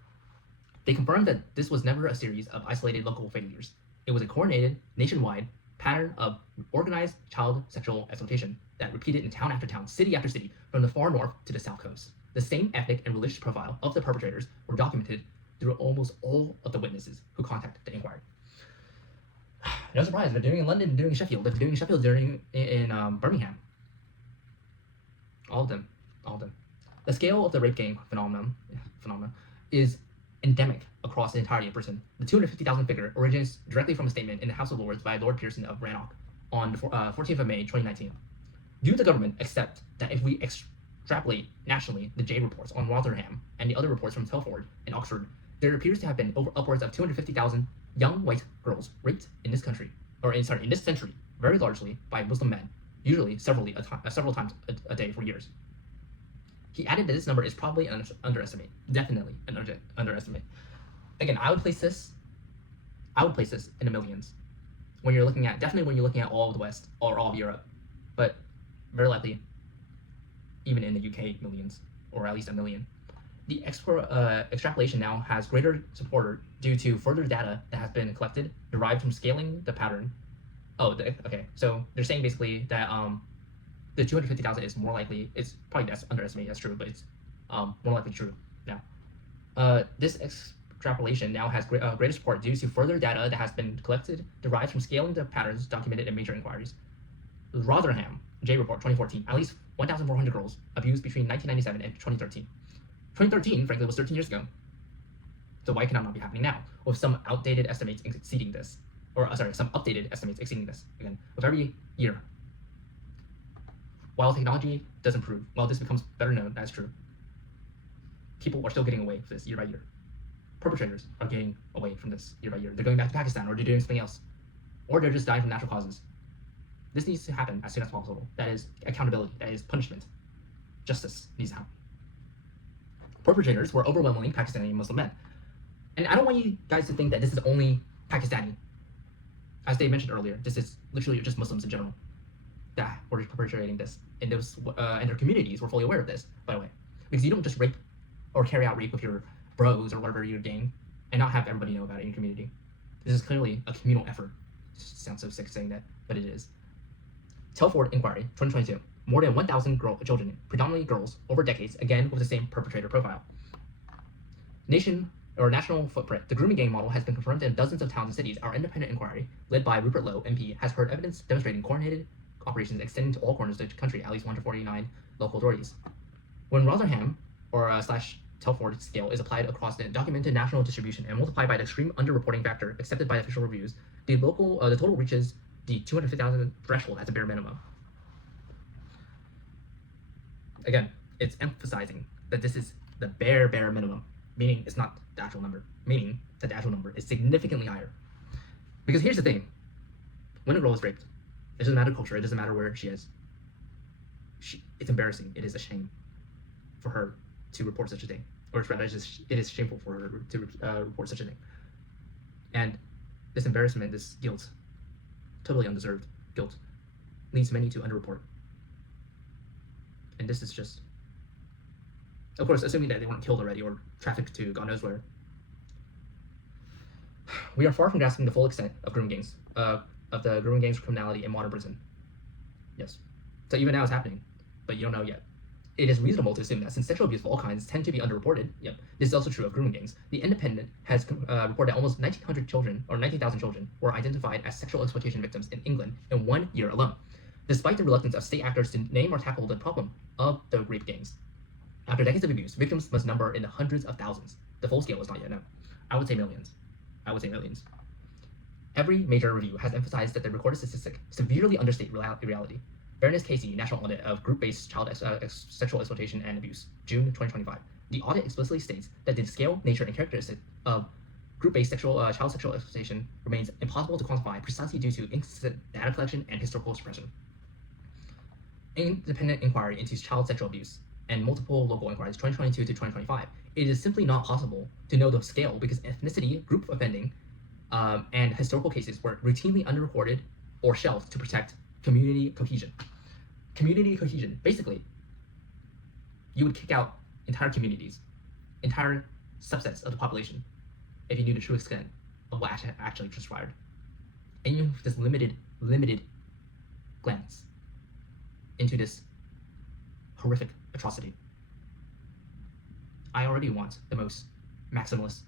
They confirmed that this was never a series of isolated local failures. It was a coordinated, nationwide pattern of organized child sexual exploitation that repeated in town after town, city after city, from the far north to the south coast. The same ethnic and religious profile of the perpetrators were documented through almost all of the witnesses who contacted the inquiry. No surprise, they're doing it in London, they're doing it in Sheffield, they're doing it in Sheffield, they're doing it in Birmingham. All of them. The scale of the rape gang phenomenon is endemic across the entirety of Britain. The 250,000 figure originates directly from a statement in the House of Lords by Lord Pearson of Rannoch on the 14th of May 2019. Do the government accept that if we extrapolate nationally the J reports on Rotherham and the other reports from Telford and Oxford, there appears to have been upwards of 250,000 young white girls raped in this country, in this century, very largely by Muslim men, usually several times a day for years. He added that this number is probably an underestimate, definitely an underestimate. Again, I would place this in the millions. When you're looking at all of the West or all of Europe, but very likely even in the UK millions, or at least a million. The extrapolation now has greater support due to further data that has been collected, derived from scaling the pattern. Okay, so they're saying basically that the 250,000 is more likely, it's probably underestimated, that's true, but it's more likely true now. This extrapolation now has greater support due to further data that has been collected, derived from scaling the patterns documented in major inquiries. Rotherham, J Report 2014, at least 1,400 girls abused between 1997 and 2013. 2013, frankly, was 13 years ago. So why can it not be happening now? With some outdated estimates exceeding this. Some updated estimates exceeding this, again, with every year. While technology does improve, while this becomes better known, that's true, people are still getting away with this year by year. Perpetrators are getting away from this year by year. They're going back to Pakistan, or they're doing something else. Or they're just dying from natural causes. This needs to happen as soon as possible. That is accountability, that is punishment. Justice needs to happen. Perpetrators were overwhelmingly Pakistani Muslim men. And I don't want you guys to think that this is only Pakistani. As they mentioned earlier, this is literally just Muslims in general that were perpetrating this. And their communities were fully aware of this, by the way. Because you don't just rape or carry out rape with your bros or whatever your gang and not have everybody know about it in your community. This is clearly a communal effort. It sounds so sick saying that, but it is. Telford Inquiry, 2022. More than 1,000 children, predominantly girls, over decades, again with the same perpetrator profile. National footprint. The grooming gang model has been confirmed in dozens of towns and cities. Our independent inquiry, led by Rupert Lowe, MP, has heard evidence demonstrating coordinated operations extending to all corners of the country, at least 149 local authorities. When Rotherham / Telford scale is applied across the documented national distribution and multiplied by the extreme underreporting factor accepted by official reviews, the total reaches the 250,000 threshold as a bare minimum. Again, it's emphasizing that this is the bare minimum, meaning it's not the actual number, meaning that the actual number is significantly higher. Because here's the thing, when a girl is raped, it doesn't matter culture, it doesn't matter where she is. It's embarrassing, it is a shame for her to report such a thing. Or rather, it is shameful for her to report such a thing. And this embarrassment, this guilt, totally undeserved guilt, leads many to underreport. And this is just, of course, assuming that they weren't killed already or trafficked to God knows where. We are far from grasping the full extent of grooming gangs, of the grooming gangs' criminality in modern Britain. Yes. So even now it's happening, but you don't know yet. It is reasonable to assume that since sexual abuse of all kinds tend to be underreported, this is also true of grooming gangs. The Independent has reported that almost 1,900 children, or 19,000 children, were identified as sexual exploitation victims in England in 1 year alone, despite the reluctance of state actors to name or tackle the problem of the rape gangs. After decades of abuse, victims must number in the hundreds of thousands. The full scale is not yet known. I would say millions. Every major review has emphasized that the recorded statistic severely understate reality. Fairness Casey, National Audit of Group-Based Child Sexual Exploitation and Abuse, June 2025. The audit explicitly states that the scale, nature, and characteristics of group-based child sexual exploitation remains impossible to quantify precisely due to inconsistent data collection and historical suppression. Independent inquiry into child sexual abuse. and multiple local inquiries, 2022 to 2025, it is simply not possible to know the scale because ethnicity, group offending, and historical cases were routinely underrecorded or shelved to protect community cohesion. Community cohesion, basically, you would kick out entire communities, entire subsets of the population, if you knew the true extent of what actually transpired. And even with this limited glance into this horrific atrocity, I already want the most maximalist,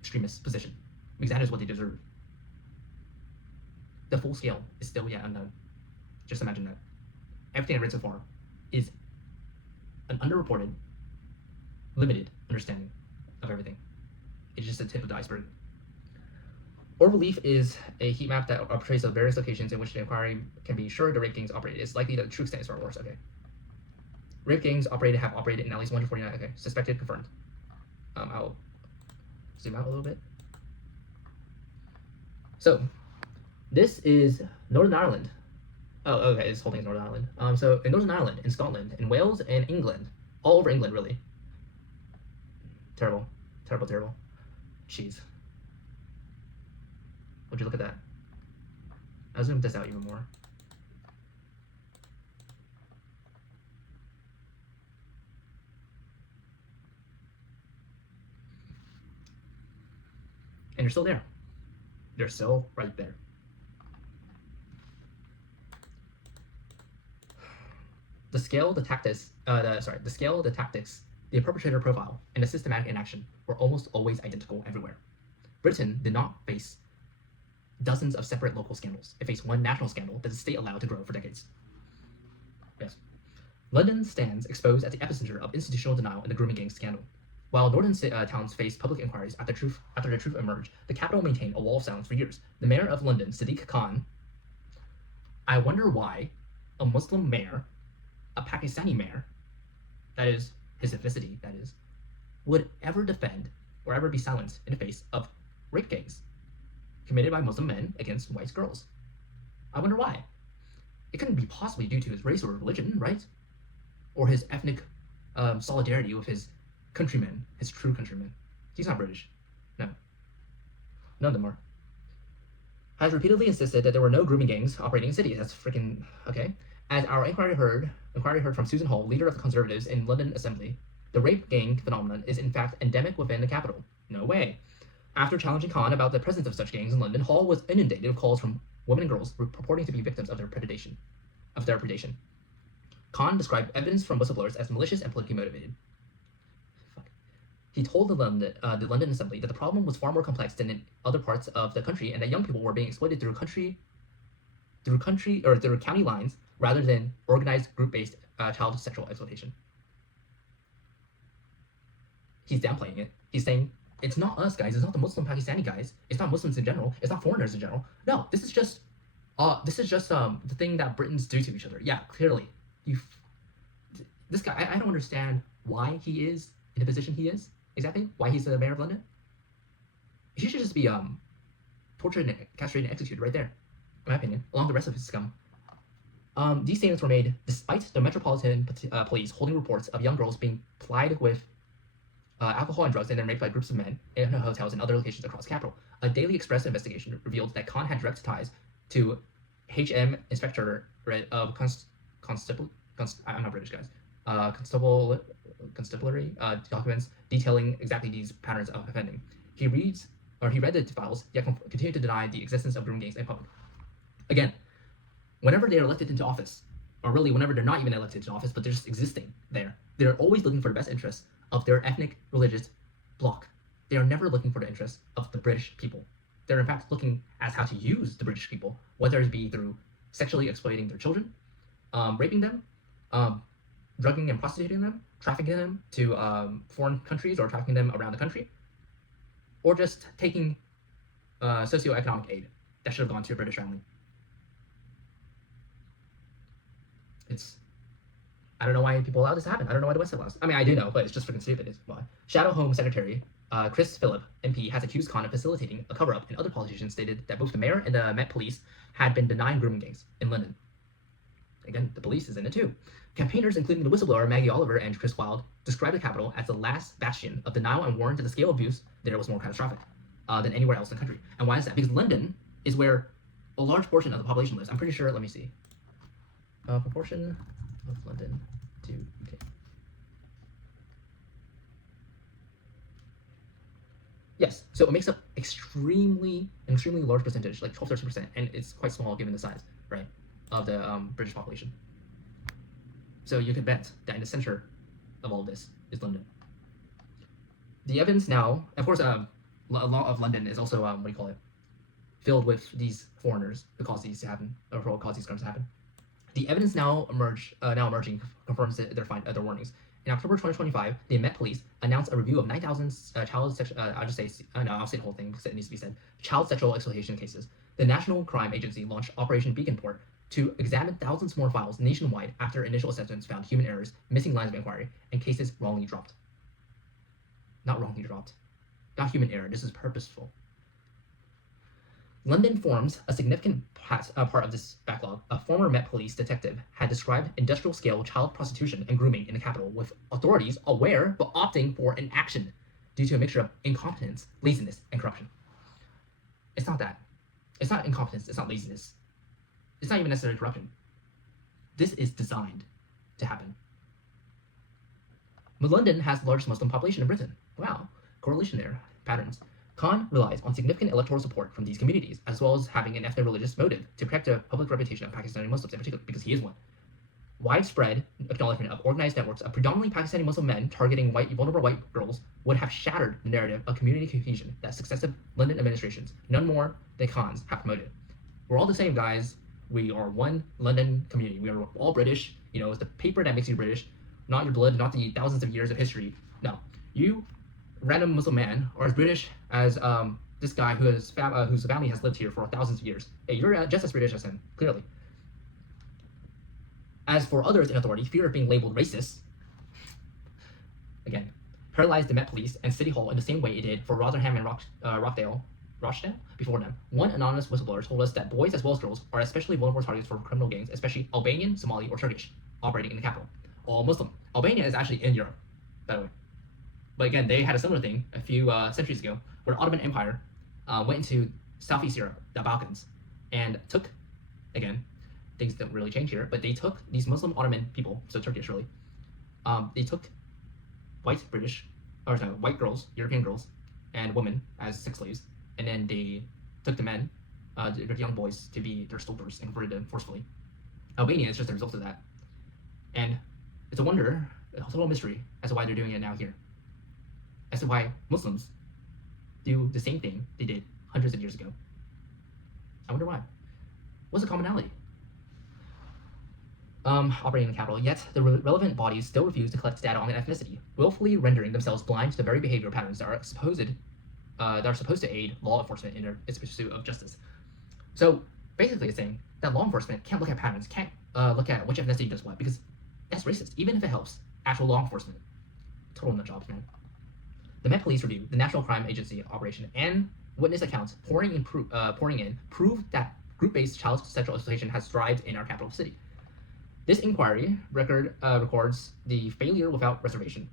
extremist position, because that is what they deserve. The full scale is still yet unknown. Just imagine that. Everything I've read so far is an underreported, limited understanding of everything. It's just the tip of the iceberg. Or relief is a heat map that portrays the various locations in which the inquiry can be sure the rape gangs operated. It's likely that the true extent is far worse. Okay. Rape gangs have operated in at least 149. Okay. Suspected, confirmed. I'll zoom out a little bit. So, this is Northern Ireland. Oh, okay, this whole thing is Northern Ireland. So in Northern Ireland, in Scotland, in Wales, and England, all over England, really. Terrible, terrible, terrible. Jeez. Would you look at that? I'll zoom this out even more. And they're still there. They're still right there. The scale, the tactics, the perpetrator profile, and the systematic inaction were almost always identical everywhere. Britain did not face dozens of separate local scandals. It faced one national scandal that the state allowed to grow for decades. Yes. London stands exposed at the epicenter of institutional denial in the grooming gang scandal. While northern towns faced public inquiries after the truth emerged, the capital maintained a wall of silence for years. The mayor of London, Sadiq Khan, I wonder why a Muslim mayor, a Pakistani mayor, that is, his ethnicity, that is, would ever defend or ever be silenced in the face of rape gangs committed by Muslim men against white girls. I wonder why. It couldn't be possibly due to his race or religion, right? Or his ethnic solidarity with his countrymen, his true countrymen. He's not British. No. None of them are. Has repeatedly insisted that there were no grooming gangs operating in cities. That's freaking okay. As our inquiry heard from Susan Hall, leader of the Conservatives in London Assembly, the rape gang phenomenon is in fact endemic within the capital. No way. After challenging Khan about the presence of such gangs in London, Hall was inundated with calls from women and girls purporting to be victims of their predation. Khan described evidence from whistleblowers as malicious and politically motivated. He told the London Assembly that the problem was far more complex than in other parts of the country, and that young people were being exploited through county lines rather than organized group-based child sexual exploitation. He's downplaying it. He's saying, it's not us guys, it's not the Muslim Pakistani guys, it's not Muslims in general, it's not foreigners in general. No, this is just the thing that Britons do to each other. Yeah, clearly. This guy, I don't understand why he is in the position he is. Exactly, why he's the mayor of London. He should just be tortured and castrated and executed right there, in my opinion, along the rest of his scum. These statements were made despite the Metropolitan Police holding reports of young girls being plied with alcohol and drugs and then raped by groups of men in hotels and other locations across the capital. A Daily Express investigation revealed that Khan had direct ties to HM Inspector of I'm not British, guys. Constabulary documents detailing exactly these patterns of offending. He read the files, yet continued to deny the existence of grooming gangs in public. Again, whenever they are elected into office, or really whenever they're not even elected into office, but they're just existing there, they're always looking for the best interests of their ethnic, religious bloc. They are never looking for the interests of the British people. They're in fact looking at how to use the British people, whether it be through sexually exploiting their children, raping them, drugging and prostituting them, trafficking them to foreign countries or trafficking them around the country, or just taking socioeconomic aid that should have gone to a British family. I don't know why people allow this to happen. I don't know why the West allows. I mean, I do know, but it's just freaking stupid. It's why. Shadow Home Secretary Chris Philip, MP, has accused Khan of facilitating a cover-up, and other politicians stated that both the mayor and the Met Police had been denying grooming gangs in London. again, the police is in it too. Campaigners, including the whistleblower Maggie Oliver and Chris Wilde, described the Capitol as the last bastion of denial and warned that the scale of abuse there was more catastrophic than anywhere else in the country. And why is that? Because London is where a large portion of the population lives. I'm pretty sure, let me see. Proportion of London to UK. Yes, so it makes up an extremely large percentage, like 12-13%, and it's quite small given the size, right, of the British population. So you can bet that in the center of all of this is London. The evidence now, of course, a lot of London is also, what do you call it, filled with these foreigners who cause these to happen, or who cause these crimes to happen. The evidence now emerging confirms their warnings. In October 2025, the Met Police announced a review of 9,000 I'll say the whole thing because it needs to be said, child sexual exploitation cases. The National Crime Agency launched Operation Beaconport to examine thousands more files nationwide after initial assessments found human errors, missing lines of inquiry, and cases wrongly dropped. Not wrongly dropped. Not human error, this is purposeful. London forms a significant part of this backlog. A former Met Police detective had described industrial-scale child prostitution and grooming in the capital, with authorities aware but opting for inaction due to a mixture of incompetence, laziness, and corruption. It's not that. It's not incompetence. It's not laziness. It's not even necessarily corruption. This is designed to happen. London has the largest Muslim population in Britain. Wow, correlation there, patterns. Khan relies on significant electoral support from these communities, as well as having an ethno-religious motive to protect the public reputation of Pakistani Muslims in particular, because he is one. Widespread acknowledgement of organized networks of predominantly Pakistani Muslim men targeting vulnerable white girls would have shattered the narrative of community cohesion that successive London administrations, none more than Khan's, have promoted. We're all the same, guys. We are one London community. We are all British. You know, it's the paper that makes you British, not your blood, not the thousands of years of history. No, you, random Muslim man, are as British as this guy whose family has lived here for thousands of years. Hey, you're just as British as him, clearly. As for others in authority, fear of being labeled racist, again, paralyzed the Met Police and City Hall in the same way it did for Rotherham and Rochdale before them. One anonymous whistleblower told us that boys as well as girls are especially vulnerable targets for criminal gangs, especially Albanian, Somali, or Turkish, operating in the capital. All Muslim. Albania is actually in Europe, by the way. But again, they had a similar thing a few centuries ago, where the Ottoman Empire went into Southeast Europe, the Balkans, and took, again, things don't really change here, but they took these Muslim Ottoman people, so Turkish really, they took white girls, European girls, and women as sex slaves, and then they took the men, the young boys, to be their soldiers and converted them forcefully. Albania is just a result of that. And it's a wonder, a total mystery, as to why they're doing it now here. As to why Muslims do the same thing they did hundreds of years ago. I wonder why. What's the commonality? Operating in the capital, yet the relevant bodies still refuse to collect data on ethnicity, willfully rendering themselves blind to the very behavioral patterns that are supposed to aid law enforcement in its pursuit of justice. So basically, it's saying that law enforcement can't look at patterns, can't look at which ethnicity does what, because that's racist, even if it helps actual law enforcement. Total nut jobs, man. The Met Police review, the National Crime Agency operation, and witness accounts pouring in prove that group-based child sexual exploitation has thrived in our capital city. This inquiry records the failure without reservation.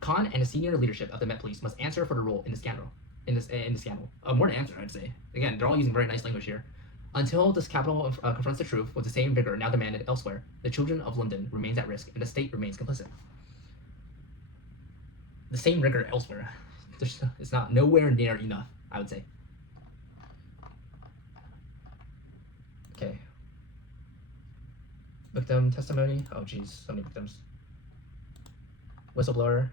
Khan and the senior leadership of the Met Police must answer for the role in the scandal. More to answer, I'd say. Again, they're all using very nice language here. Until this capital confronts the truth with the same vigor now demanded elsewhere, the children of London remains at risk and the state remains complicit. The same rigor elsewhere. It's not nowhere near enough, I would say. Okay. Victim testimony. Oh geez, so many victims. Whistleblower.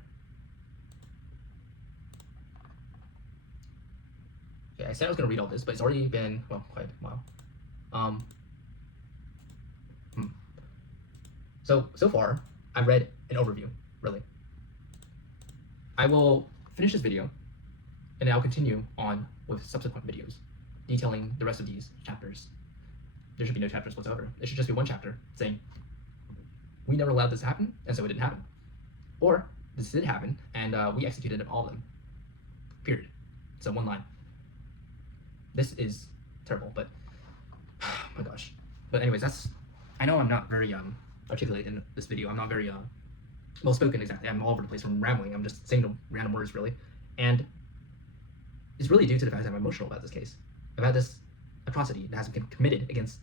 Yeah, I said I was gonna read all this, but it's already been, well, quite a while. So far, I read an overview, really. I will finish this video, and then I'll continue on with subsequent videos, detailing the rest of these chapters. There should be no chapters whatsoever. It should just be one chapter saying, we never allowed this to happen, and so it didn't happen. Or, this did happen, and we executed all of them. Period. So one line. This is terrible, but, oh my gosh. But anyways, I know I'm not very articulate in this video. I'm not very well spoken exactly. I'm all over the place from rambling. I'm just saying random words really, and it's really due to the fact that I'm emotional about this case, about this atrocity that has been committed against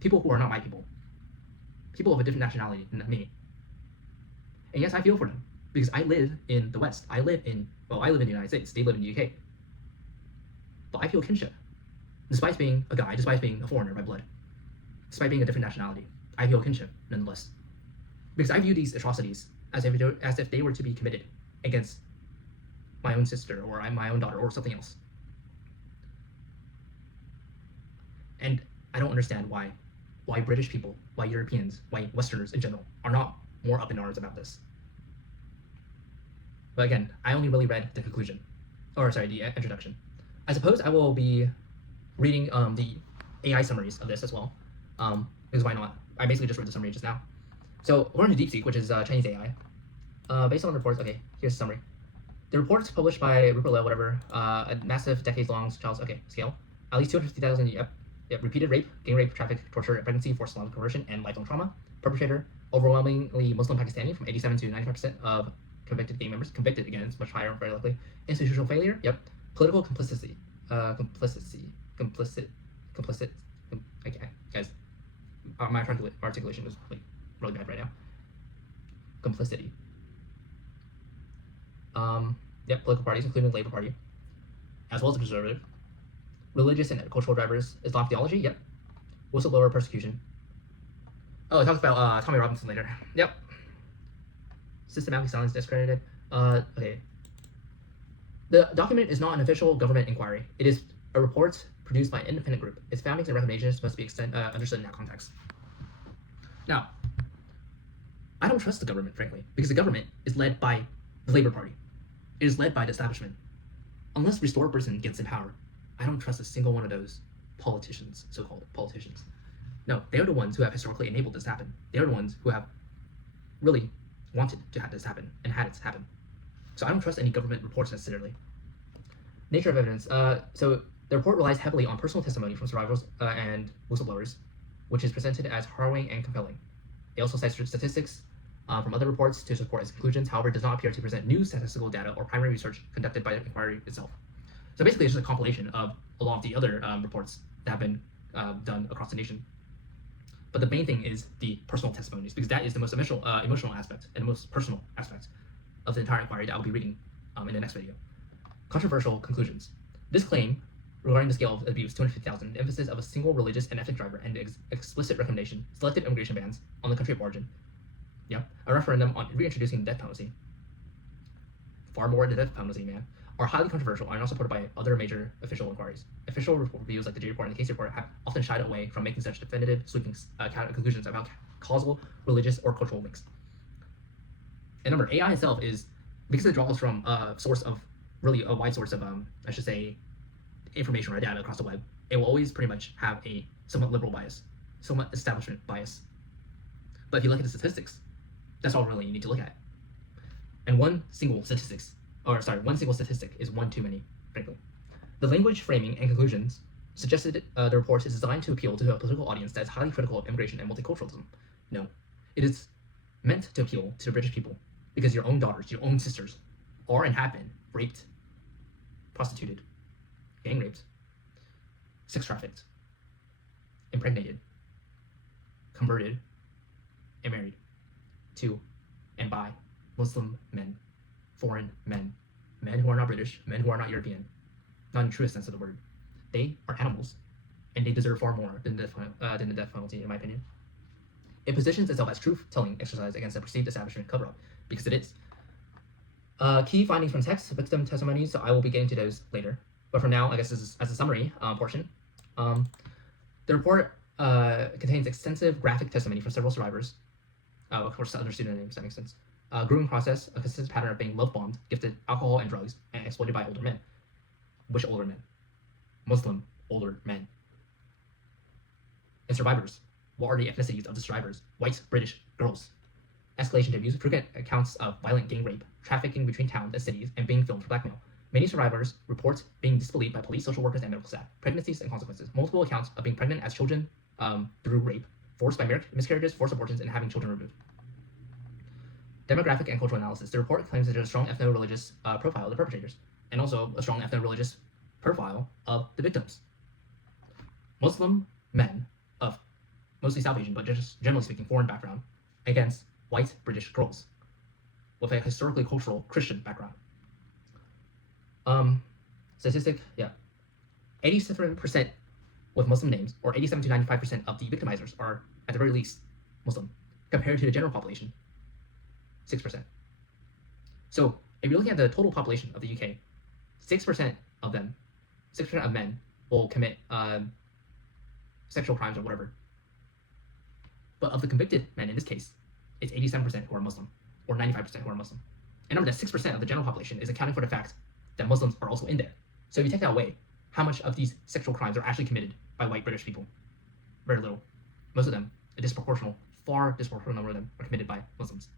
people who are not my people, people of a different nationality than me. And yes, I feel for them because I live in the West. I live in the United States. They live in the UK. But I feel kinship, despite being a guy, despite being a foreigner by blood, despite being a different nationality. I feel kinship nonetheless, because I view these atrocities as if they were to be committed against my own sister or my own daughter or something else. And I don't understand why British people, why Europeans, why Westerners in general are not more up in arms about this. But again, I only really read the conclusion, the introduction. I suppose I will be reading the AI summaries of this as well, because why not? I basically just read the summary just now. So according to DeepSeek, which is Chinese AI, based on reports, okay, here's the summary. The reports published by Rupert Lowe, a massive decades-long scale, at least 250,000 repeated rape, gang rape, traffic, torture, pregnancy, forced Islamic conversion, and lifelong trauma. Perpetrator, overwhelmingly Muslim Pakistani, from 87 to 95% of convicted gang members. Convicted, again, it's much higher, very likely. Institutional failure, Political complicity. Complicit. Guys, my articulation is like really bad right now. Complicity. Political parties, including the Labour Party, as well as the Conservative. Religious and cultural drivers, Islam theology, Whistleblower persecution. Oh, it talks about Tommy Robinson later. Systematic silence discredited. Okay. The document is not an official government inquiry. It is a report produced by an independent group. Its findings and recommendations must be understood in that context. Now, I don't trust the government, frankly, because the government is led by the Labour Party. It is led by the establishment. Unless Restore Britain gets in power, I don't trust a single one of those politicians, so-called politicians. No, they are the ones who have historically enabled this to happen. They are the ones who have really wanted to have this happen and had it happen. So I don't trust any government reports necessarily. Nature of evidence. So the report relies heavily on personal testimony from survivors and whistleblowers, which is presented as harrowing and compelling. It also cites statistics from other reports to support its conclusions. However, it does not appear to present new statistical data or primary research conducted by the inquiry itself. So basically, it's just a compilation of a lot of the other reports that have been done across the nation. But the main thing is the personal testimonies, because that is the most emotional aspect and the most personal aspect of the entire inquiry that I'll be reading in the next video. Controversial conclusions. This claim regarding the scale of abuse, 250,000, the emphasis of a single religious and ethnic driver, and the explicit recommendation, selective immigration bans on the country of origin, a referendum on reintroducing the death penalty, far more than the death penalty, man, are highly controversial and are not supported by other major official inquiries. Official reviews like the J report and the Case report have often shied away from making such definitive, sweeping conclusions about causal, religious, or cultural links. And remember, AI itself is, because it draws from a source of, really a wide source of, I should say, information or data across the web, it will always pretty much have a somewhat liberal bias, somewhat establishment bias. But if you look at the statistics, that's all really you need to look at. And one single statistic is one too many, frankly. The language, framing, and conclusions suggested the report is designed to appeal to a political audience that is highly critical of immigration and multiculturalism. No, it is meant to appeal to the British people because your own daughters, your own sisters, are and have been raped, prostituted, gang raped, sex trafficked, impregnated, converted, and married to and by Muslim men, foreign men, men who are not British, men who are not European, not in the truest sense of the word. They are animals, and they deserve far more than the death penalty, in my opinion. It positions itself as truth-telling exercise against a perceived establishment cover-up, because it is. Key findings from text, victim testimonies, so I will be getting to those later. But for now, I guess this is as a summary portion. The report contains extensive graphic testimony from several survivors, of course, under pseudonyms, that makes sense. Grooming process, a consistent pattern of being love-bombed, gifted alcohol and drugs, and exploited by older men. Which older men? Muslim older men. And survivors. What are the ethnicities of the survivors? White British girls. Escalation to abuse, frequent accounts of violent gang rape, trafficking between towns and cities, and being filmed for blackmail. Many survivors report being disbelieved by police, social workers, and medical staff. Pregnancies and consequences. Multiple accounts of being pregnant as children through rape, forced by miscarriages, forced abortions, and having children removed. Demographic and cultural analysis. The report claims that there's a strong ethno-religious profile of the perpetrators, and also a strong ethno-religious profile of the victims. Muslim men of mostly South Asian, but just generally speaking, foreign background, against white British girls with a historically cultural Christian background. Statistic, yeah. 87% with Muslim names, or 87 to 95% of the victimizers are, at the very least, Muslim, compared to the general population, 6%. So, if you're looking at the total population of the UK, 6% of them, 6% of men will commit sexual crimes or whatever. But of the convicted men in this case, it's 87% who are Muslim, or 95% who are Muslim. And remember that 6% of the general population is accounting for the fact that Muslims are also in there. So if you take that away, how much of these sexual crimes are actually committed by white British people? Very little. Most of them, far disproportional number of them are committed by Muslims.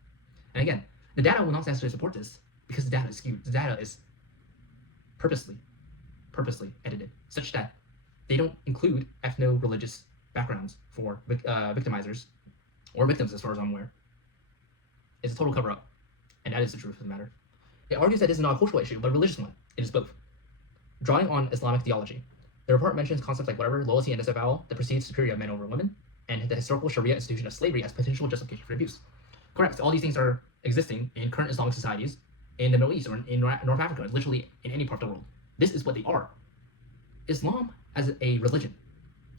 And again, the data will not necessarily support this because the data is skewed. The data is purposely edited such that they don't include ethno-religious backgrounds for victimizers or victims, as far as I'm aware. It's a total cover-up, and that is the truth of the matter. It argues that this is not a cultural issue, but a religious one. It is both. Drawing on Islamic theology, the report mentions concepts like whatever, loyalty, and disavowal, the perceived superiority of men over women, and the historical Sharia institution of slavery as potential justification for abuse. Correct. All these things are existing in current Islamic societies in the Middle East or in North Africa, literally in any part of the world. This is what they are. Islam, as a religion,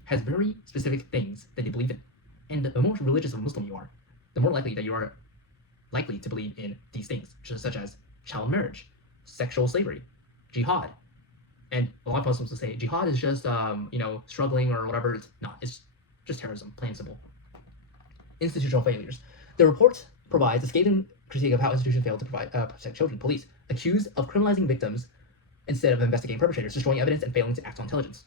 has very specific things that they believe in. And the more religious of a Muslim you are, the more likely that you are likely to believe in these things, such as child marriage, sexual slavery, jihad. And a lot of Muslims will say jihad is just, struggling or whatever. It's not. It's just terrorism, plain and simple. Institutional failures. The report provides a scathing critique of how institutions fail to protect children. Police accused of criminalizing victims instead of investigating perpetrators, destroying evidence, and failing to act on intelligence.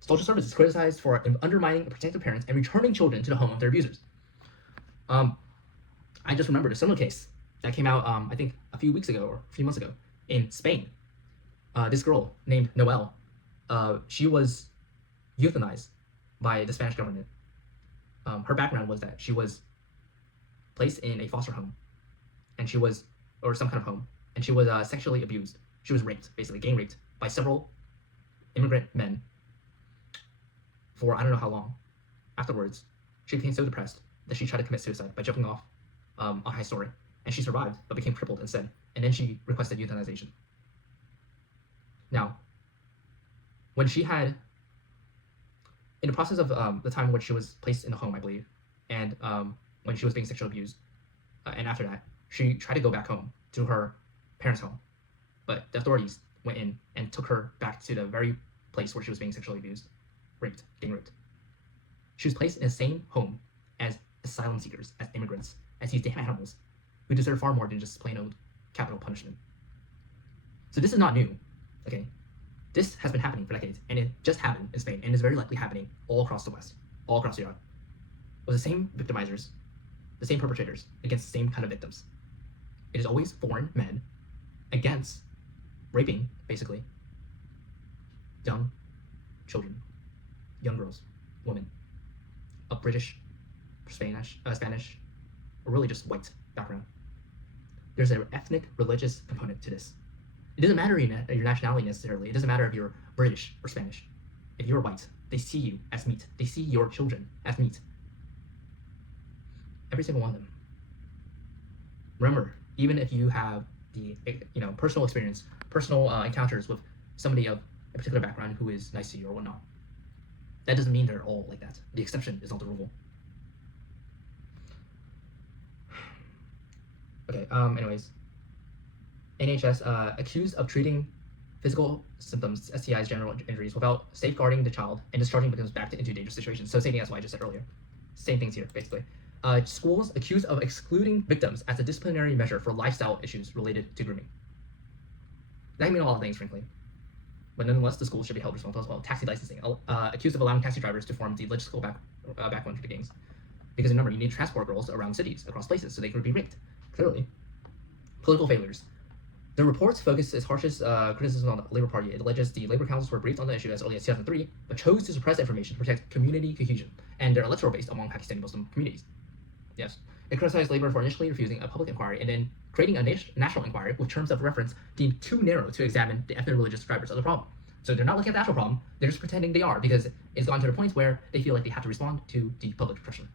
Social services criticized for undermining protective parents and returning children to the home of their abusers. I just remembered a similar case that came out, I think, a few weeks ago or a few months ago in Spain. This girl named Noelle, she was euthanized by the Spanish government. Her background was that she was placed in a foster home, and or some kind of home, and she was sexually abused. She was raped, basically gang raped, by several immigrant men for I don't know how long. Afterwards, she became so depressed that she tried to commit suicide by jumping off a high story, and she survived, but became crippled instead, and then she requested euthanization. Now, when she had, in the process of the time when she was placed in the home, I believe, and when she was being sexually abused, and after that, she tried to go back home to her parents' home, but the authorities went in and took her back to the very place where she was being sexually abused, gang raped. She was placed in the same home as asylum seekers, as immigrants, as these damn animals who deserve far more than just plain old capital punishment. So this is not new, okay? This has been happening for decades, and it just happened in Spain, and is very likely happening all across the West, all across Europe. With the same victimizers, the same perpetrators, against the same kind of victims. It is always foreign men against raping, basically, young children, young girls, women, of British, Spanish, or really just white background. There's an ethnic, religious component to this. It doesn't matter your nationality necessarily. It doesn't matter if you're British or Spanish. If you're white, they see you as meat. They see your children as meat. Every single one of them. Remember, even if you have the personal experience, personal encounters with somebody of a particular background who is nice to you or whatnot, that doesn't mean they're all like that. The exception is not the rule. Okay, anyways. NHS accused of treating physical symptoms, STIs, general injuries, without safeguarding the child and discharging victims back into dangerous situations. So same thing as what I just said earlier. Same things here, basically. Schools accused of excluding victims as a disciplinary measure for lifestyle issues related to grooming. That can mean a lot of things, frankly. But nonetheless, the schools should be held responsible as well. Taxi licensing, accused of allowing taxi drivers to form the logistical backbone for the gangs. Because remember, you need to transport girls around cities, across places, so they could be raped. Clearly. Political failures. The report focuses its harshest criticism on the Labour Party. It alleges the Labour councils were briefed on the issue as early as 2003, but chose to suppress information to protect community cohesion and their electoral base among Pakistani Muslim communities. Yes. It criticized Labour for initially refusing a public inquiry and then creating a national inquiry with terms of reference deemed too narrow to examine the ethno-religious drivers of the problem. So they're not looking at the actual problem, they're just pretending they are because it's gone to the point where they feel like they have to respond to the public pressure.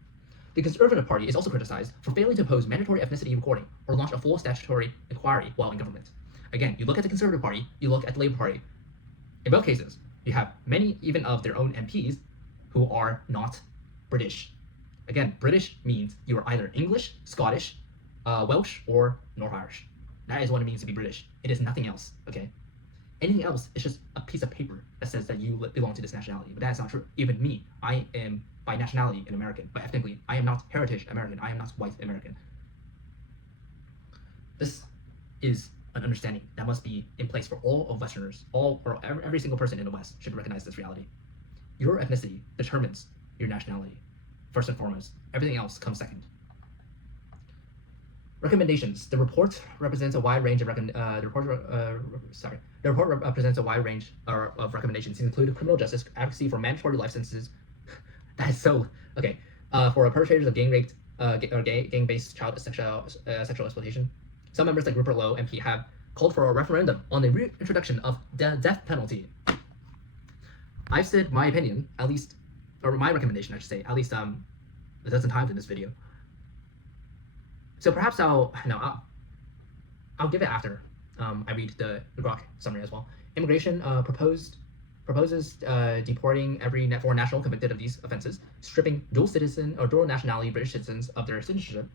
The Conservative Party is also criticized for failing to impose mandatory ethnicity recording or launch a full statutory inquiry while in government. Again, you look at the Conservative Party, you look at the Labour Party. In both cases, you have many even of their own MPs who are not British. Again, British means you are either English, Scottish, Welsh, or North Irish. That is what it means to be British. It is nothing else, okay? Anything else is just a piece of paper that says that you belong to this nationality, but that is not true. Even me, I am by nationality an American, but ethnically, I am not heritage American. I am not white American. This is an understanding that must be in place for all of Westerners. Every single person in the West should recognize this reality. Your ethnicity determines your nationality, first and foremost. Everything else comes second. Recommendations. The report represents a wide range of represents a wide range of recommendations. These include criminal justice, advocacy for mandatory life sentences. That is so okay. For perpetrators of gang raped or gang-based child sexual exploitation. Some members like Rupert Lowe, MP, have called for a referendum on the reintroduction of the death penalty. I've said my opinion, at least, or my recommendation, I should say, at least a dozen times in this video. So perhaps I'll give it after I read the Grok summary as well. Immigration proposes deporting every foreign national convicted of these offenses, stripping dual citizen or dual nationality British citizens of their citizenship,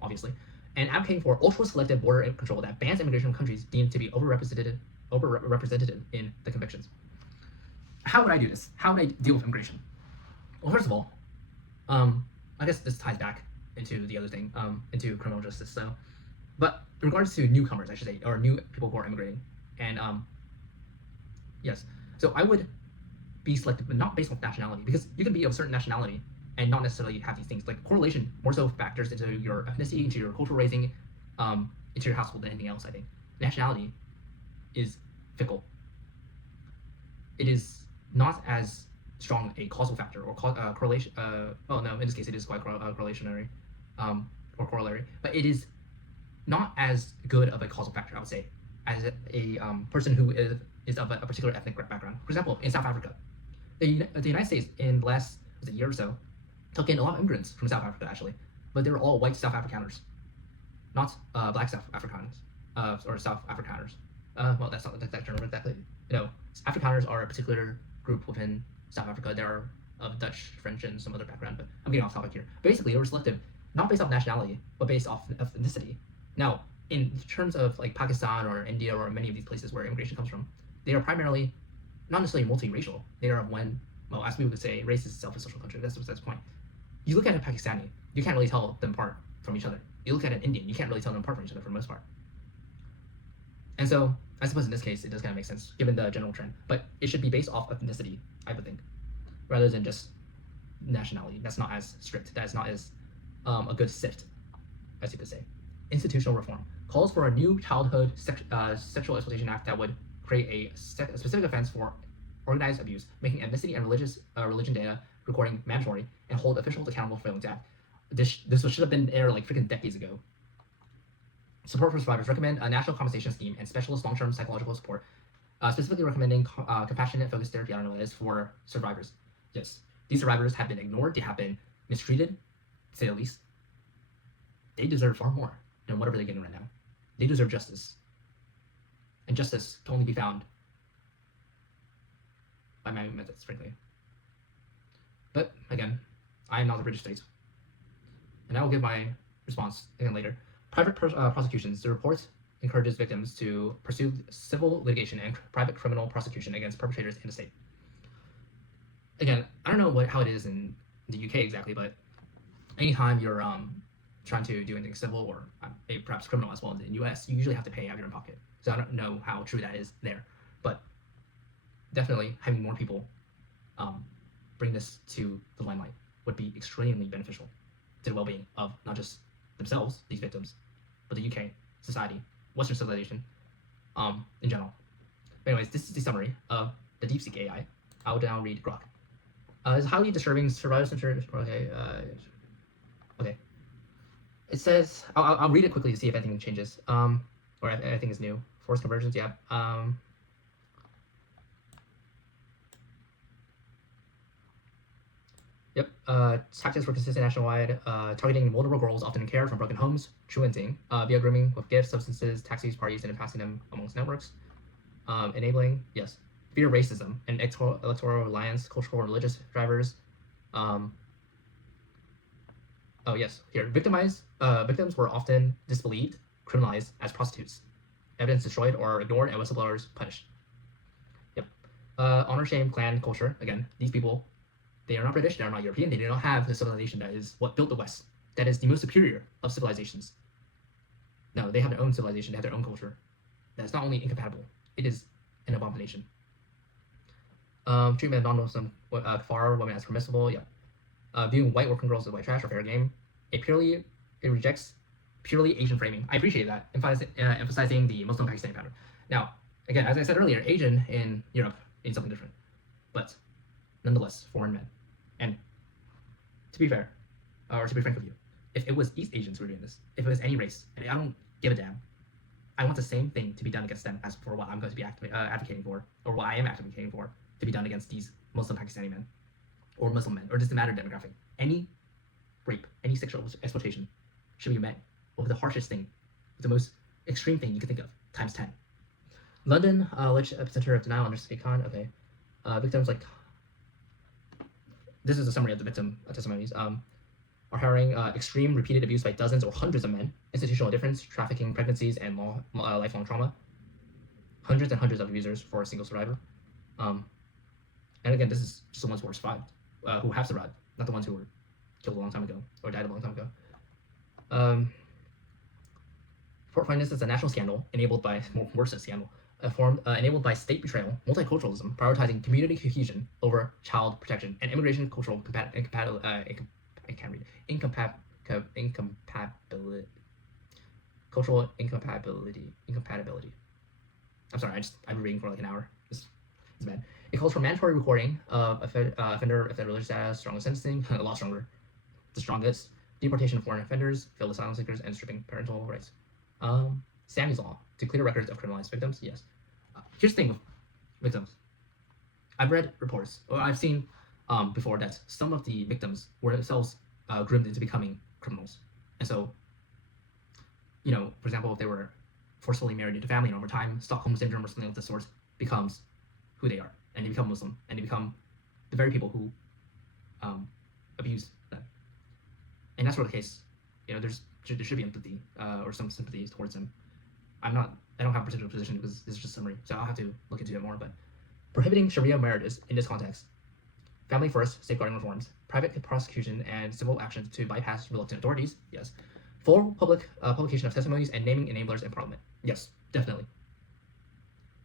obviously, and advocating for ultra-selective border control that bans immigration from countries deemed to be overrepresented in the convictions. How would I do this? How would I deal with immigration? Well, first of all, I guess this ties back into the other thing, into criminal justice. So, but in regards to newcomers, I should say, or new people who are immigrating, and yes, so I would be selective, but not based on nationality, because you can be of a certain nationality and not necessarily have these things. Like correlation more so factors into your ethnicity, into your cultural raising, into your household than anything else. I think nationality is fickle. It is not as strong a causal factor or correlation. Oh no, in this case it is quite correlationary, or corollary, but it is not as good of a causal factor, I would say, as a person who is of a particular ethnic background. For example, in South Africa, the United States in the last year or so took in a lot of immigrants from South Africa actually, but they were all white South Afrikaners, not black South Afrikaners, or South Afrikaners. Well, that's not that term exactly. No, Afrikaners are a particular group within South Africa. They are of Dutch, French, and some other background, but I'm getting off topic here. Basically, they were selective, not based off nationality, but based off ethnicity. Now, in terms of like Pakistan or India or many of these places where immigration comes from, they are primarily not necessarily multiracial. They are well, as we would say, race is itself a social construct. That's the point. You look at a Pakistani, you can't really tell them apart from each other. You look at an Indian, you can't really tell them apart from each other for the most part. And so, I suppose in this case, it does kind of make sense, given the general trend. But it should be based off ethnicity, I would think, rather than just nationality. That's not as strict. That's not as a good sift, as you could say. Institutional reform calls for a new childhood sexual exploitation act that would create a specific offense for organized abuse, making ethnicity and religion data recording mandatory, and hold officials accountable for failing to act. This should have been there like freaking decades ago. Support for survivors. Recommend a national compensation scheme and specialist long-term psychological support, specifically recommending compassionate focused therapy, I don't know what it is, for survivors. Yes, these survivors have been ignored, they have been mistreated, to say the least. They deserve far more than whatever they're getting right now. They deserve justice. And justice can only be found by my methods, frankly. But, again, I am not the British state. And I will give my response again later. Private prosecutions. The report encourages victims to pursue civil litigation and private criminal prosecution against perpetrators in the state. Again, I don't know how it is in the UK exactly, but anytime you're trying to do anything civil or perhaps criminal as well in the US, you usually have to pay out of your own pocket. So I don't know how true that is there, but definitely having more people bring this to the limelight would be extremely beneficial to the well-being of not just themselves, these victims, but the UK, society, Western civilization, in general. But anyways, this is the summary of the DeepSeek AI. I will now read Grok. It's highly disturbing survival center. Okay. Okay. It says I'll read it quickly to see if anything changes. Or if anything is new. Forced conversions. Yeah. Yep. Tactics were consistent nationwide. Targeting multiple girls, often in care from broken homes. Truanting via grooming with gifts, substances, taxis, parties, and passing them amongst networks. Enabling, yes, fear racism and electoral alliance, cultural and religious drivers. Oh yes, here victims were often disbelieved, criminalized as prostitutes, evidence destroyed or ignored, and whistleblowers punished. Yep. Honor, shame, clan, culture. Again, these people, they are not British, they are not European, they do not have the civilization that is what built the West. That is the most superior of civilizations. No, they have their own civilization, they have their own culture. That's not only incompatible, it is an abomination. Treatment of non-Muslim kafar women as permissible. Yeah. Viewing white working girls as white trash or fair game. It rejects purely Asian framing. I appreciate that, emphasizing the Muslim Pakistani pattern. Now, again, as I said earlier, Asian in Europe means something different, but nonetheless, foreign men. And to be fair, or to be frank with you, if it was East Asians who were doing this, if it was any race, and I don't give a damn, I want the same thing to be done against them as for what I'm going to be advocating for, or what I am advocating for, to be done against these Muslim Pakistani men, or Muslim men, or doesn't matter demographic. Any rape, any sexual exploitation should be met with the harshest thing, the most extreme thing you can think of, times 10. London, alleged epicenter of denial under Sadiq Khan. Okay. Victims like, this is a summary of the victim testimonies. Are harboring extreme repeated abuse by dozens or hundreds of men, institutional difference, trafficking, pregnancies, and lifelong trauma. Hundreds and hundreds of abusers for a single survivor. And again, this is just the ones who are survived, who have survived, not the ones who were killed a long time ago or died a long time ago. Fort Finance is a national scandal enabled by, worse than scandal, enabled by state betrayal, multiculturalism, prioritizing community cohesion over child protection, and immigration cultural incompatibility. Cultural incompatibility. I'm sorry, I've been reading for like an hour. It's bad. It calls for mandatory recording of offender if their religious status, stronger sentencing, a lot stronger, the strongest, deportation of foreign offenders, failed asylum seekers, and stripping parental rights. Sammy's Law, to clear records of criminalized victims, yes. Here's the thing with victims. I've read reports, or I've seen before that some of the victims were themselves groomed into becoming criminals. And so, you know, for example, if they were forcefully married into family and over time, Stockholm Syndrome or something of the sort becomes who they are, and they become Muslim, and they become the very people who abuse them. And that's sort of the case. You know, there should be empathy or some sympathy towards them. I don't have a particular position because this is just summary, so I'll have to look into it more. But prohibiting Sharia marriages in this context, family first, safeguarding reforms, private prosecution and civil action to bypass reluctant authorities, yes. Full public publication of testimonies and naming enablers in parliament, yes, definitely.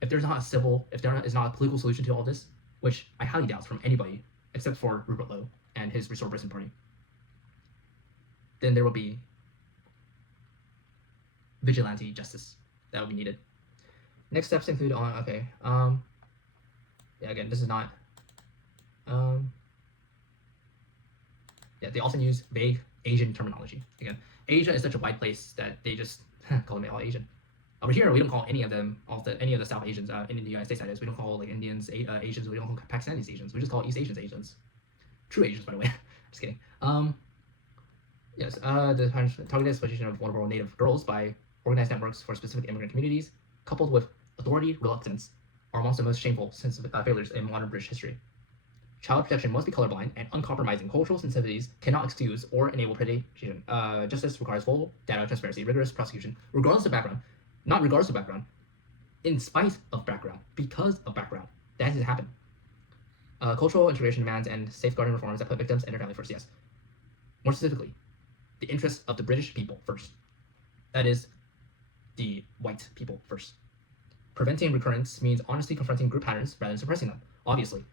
If there is not a political solution to all this, which I highly doubt from anybody except for Rupert Lowe and his Restore Britain Party, then there will be vigilante justice that will be needed. Next steps include yeah, again, this is not yeah, they often use vague Asian terminology. Again, Asia is such a wide place that they just call them all Asian. Over here, we don't call any of them, any of the South Asians in the United States, that is. We don't call like Indians Asians. We don't call Pakistanis Asians. We just call East Asians Asians. True Asians, by the way. Just kidding. Yes. The targeted exploitation of vulnerable Native girls by organized networks for specific immigrant communities, coupled with authority reluctance, are amongst the most shameful failures in modern British history. Child protection must be colorblind, and uncompromising cultural sensitivities cannot excuse or enable predation. Justice requires full data transparency, rigorous prosecution, regardless of background. Not regardless of background, in spite of background, because of background. That has to happen. Cultural integration demands and safeguarding reforms that put victims and their family first, yes. More specifically, the interests of the British people first. That is, the white people first. Preventing recurrence means honestly confronting group patterns rather than suppressing them, obviously.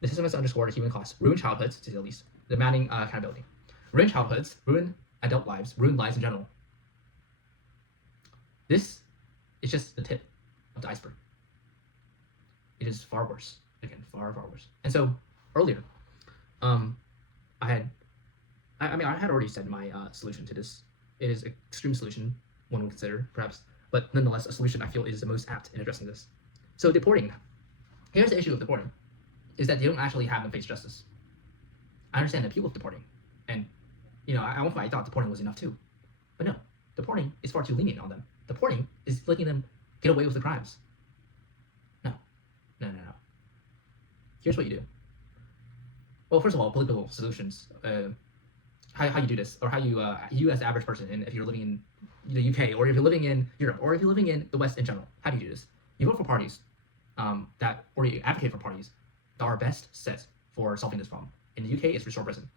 The system has underscored a human cost, ruined childhoods, to say the least, demanding accountability. Ruined childhoods, ruined adult lives, ruined lives in general. This is just the tip of the iceberg. It is far worse. Again, far, far worse. And so earlier, um, I had, I had already said my solution to this. It is an extreme solution, one would consider, perhaps, but nonetheless, a solution I feel is the most apt in addressing this. So deporting. Here's the issue with deporting, is that they don't actually have them face justice. I understand the appeal of deporting, and at one point I thought deporting was enough too, but no, deporting is far too lenient on them. Deporting is letting them get away with the crimes. No. Here's what you do. Well, first of all, political solutions. How you do this, or how you as the average person, and if you're living in the UK, or if you're living in Europe, or if you're living in the West in general, how do you do this? You vote for parties or you advocate for parties that are best set for solving this problem. In the UK, it's Restore Britain.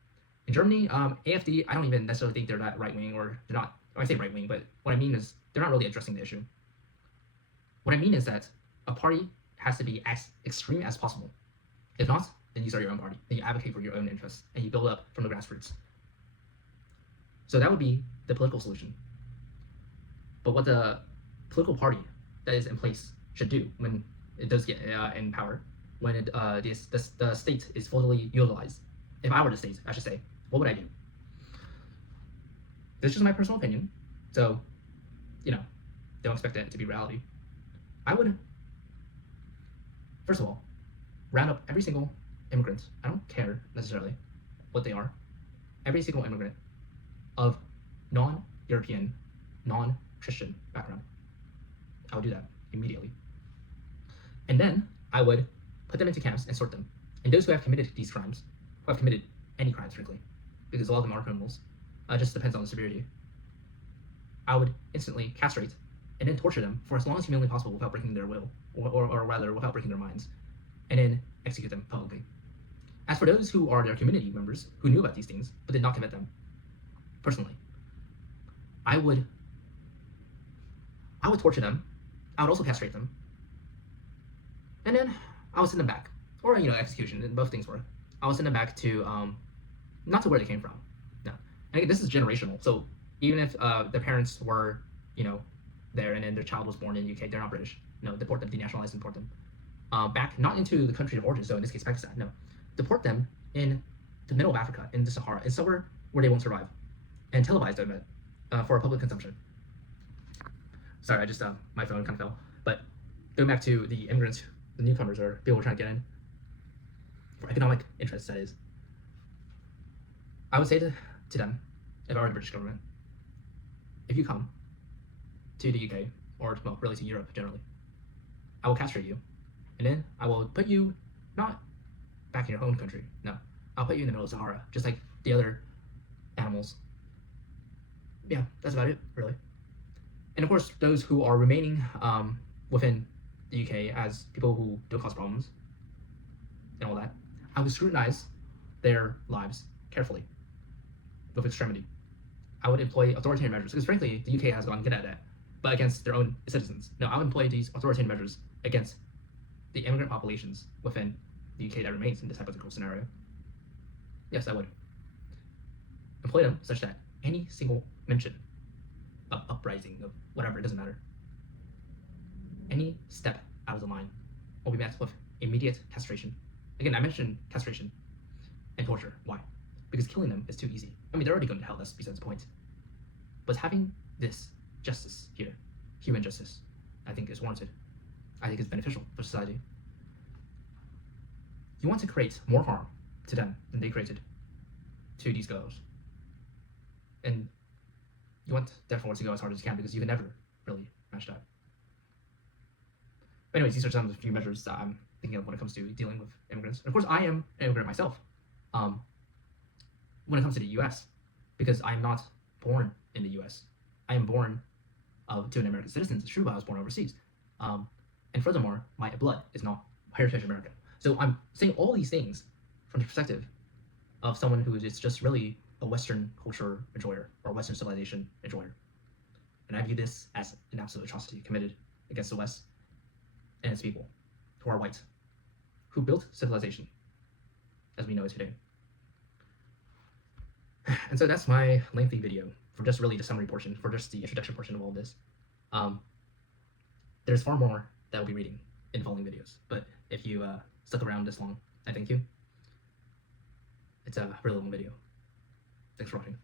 In Germany, AfD, I don't even necessarily think they're that right wing, or they're not. I say right wing, but what I mean is they're not really addressing the issue. What I mean is that a party has to be as extreme as possible. If not, then you start your own party. Then you advocate for your own interests, and you build up from the grassroots. So that would be the political solution. But what the political party that is in place should do when it does get in power, when the state is fully utilized, if I were the state, I should say, what would I do? This is just my personal opinion, so, don't expect it to be reality. I would, first of all, round up every single immigrant. I don't care necessarily what they are. Every single immigrant of non-European, non-Christian background. I would do that immediately. And then I would put them into camps and sort them. And those who have committed these crimes, who have committed any crimes, frankly, because a lot of them are criminals, just depends on the severity, I would instantly castrate and then torture them for as long as humanly possible without breaking their will, or rather, without breaking their minds, and then execute them publicly. As for those who are their community members, who knew about these things, but did not commit them, personally, I would torture them. I would also castrate them, and then I would send them back, or execution. Both things work. I would send them back to not to where they came from. No, and again, this is generational. So even if the parents were there, and then their child was born in the UK, they're not British. No, deport them, denationalize, deport them back, not into the country of origin. So in this case, Pakistan. No, deport them in the middle of Africa, in the Sahara, in somewhere where they won't survive, and televise them for public consumption. Sorry, I just my phone kind of fell. But going back to the immigrants, the newcomers, or people trying to get in for economic interests, that is, I would say to them, if I were the British government, if you come to the UK, or really to Europe generally, I will castrate you, and then I will put you not back in your home country. No, I'll put you in the middle of Sahara, just like the other animals. Yeah, that's about it, really. And of course, those who are remaining within the UK as people who don't cause problems and all that, I would scrutinize their lives carefully, with extremity. I would employ authoritarian measures, because frankly, the UK has gone good at that, but against their own citizens. No, I would employ these authoritarian measures against the immigrant populations within the UK that remains in this hypothetical scenario. Yes, I would employ them such that any single mention of uprising, of whatever, it doesn't matter, any step out of the line will be met with immediate castration. Again, I mentioned castration and torture. Why? Because killing them is too easy. I mean, they're already going to hell, that's besides the point. But having this justice here, human justice, I think is warranted. I think it's beneficial for society. You want to create more harm to them than they created to these girls. And you want, therefore, to go as hard as you can, because you can never really match that. But anyways, these are some of the few measures that I'm thinking of when it comes to dealing with immigrants. And of course, I am an immigrant myself when it comes to the US, because I am not born in the US. I am born to an American citizen. It's true, but I was born overseas. And furthermore, my blood is not heritage American. So I'm saying all these things from the perspective of someone who is just really a Western culture enjoyer, or Western civilization enjoyer. And I view this as an absolute atrocity committed against the West and its people, who are white, who built civilization as we know it today. And so that's my lengthy video for just really the summary portion, for just the introduction portion of all of this. There's far more that we'll be reading in the following videos. But if you stuck around this long, I thank you. It's a really long video. Thanks for watching.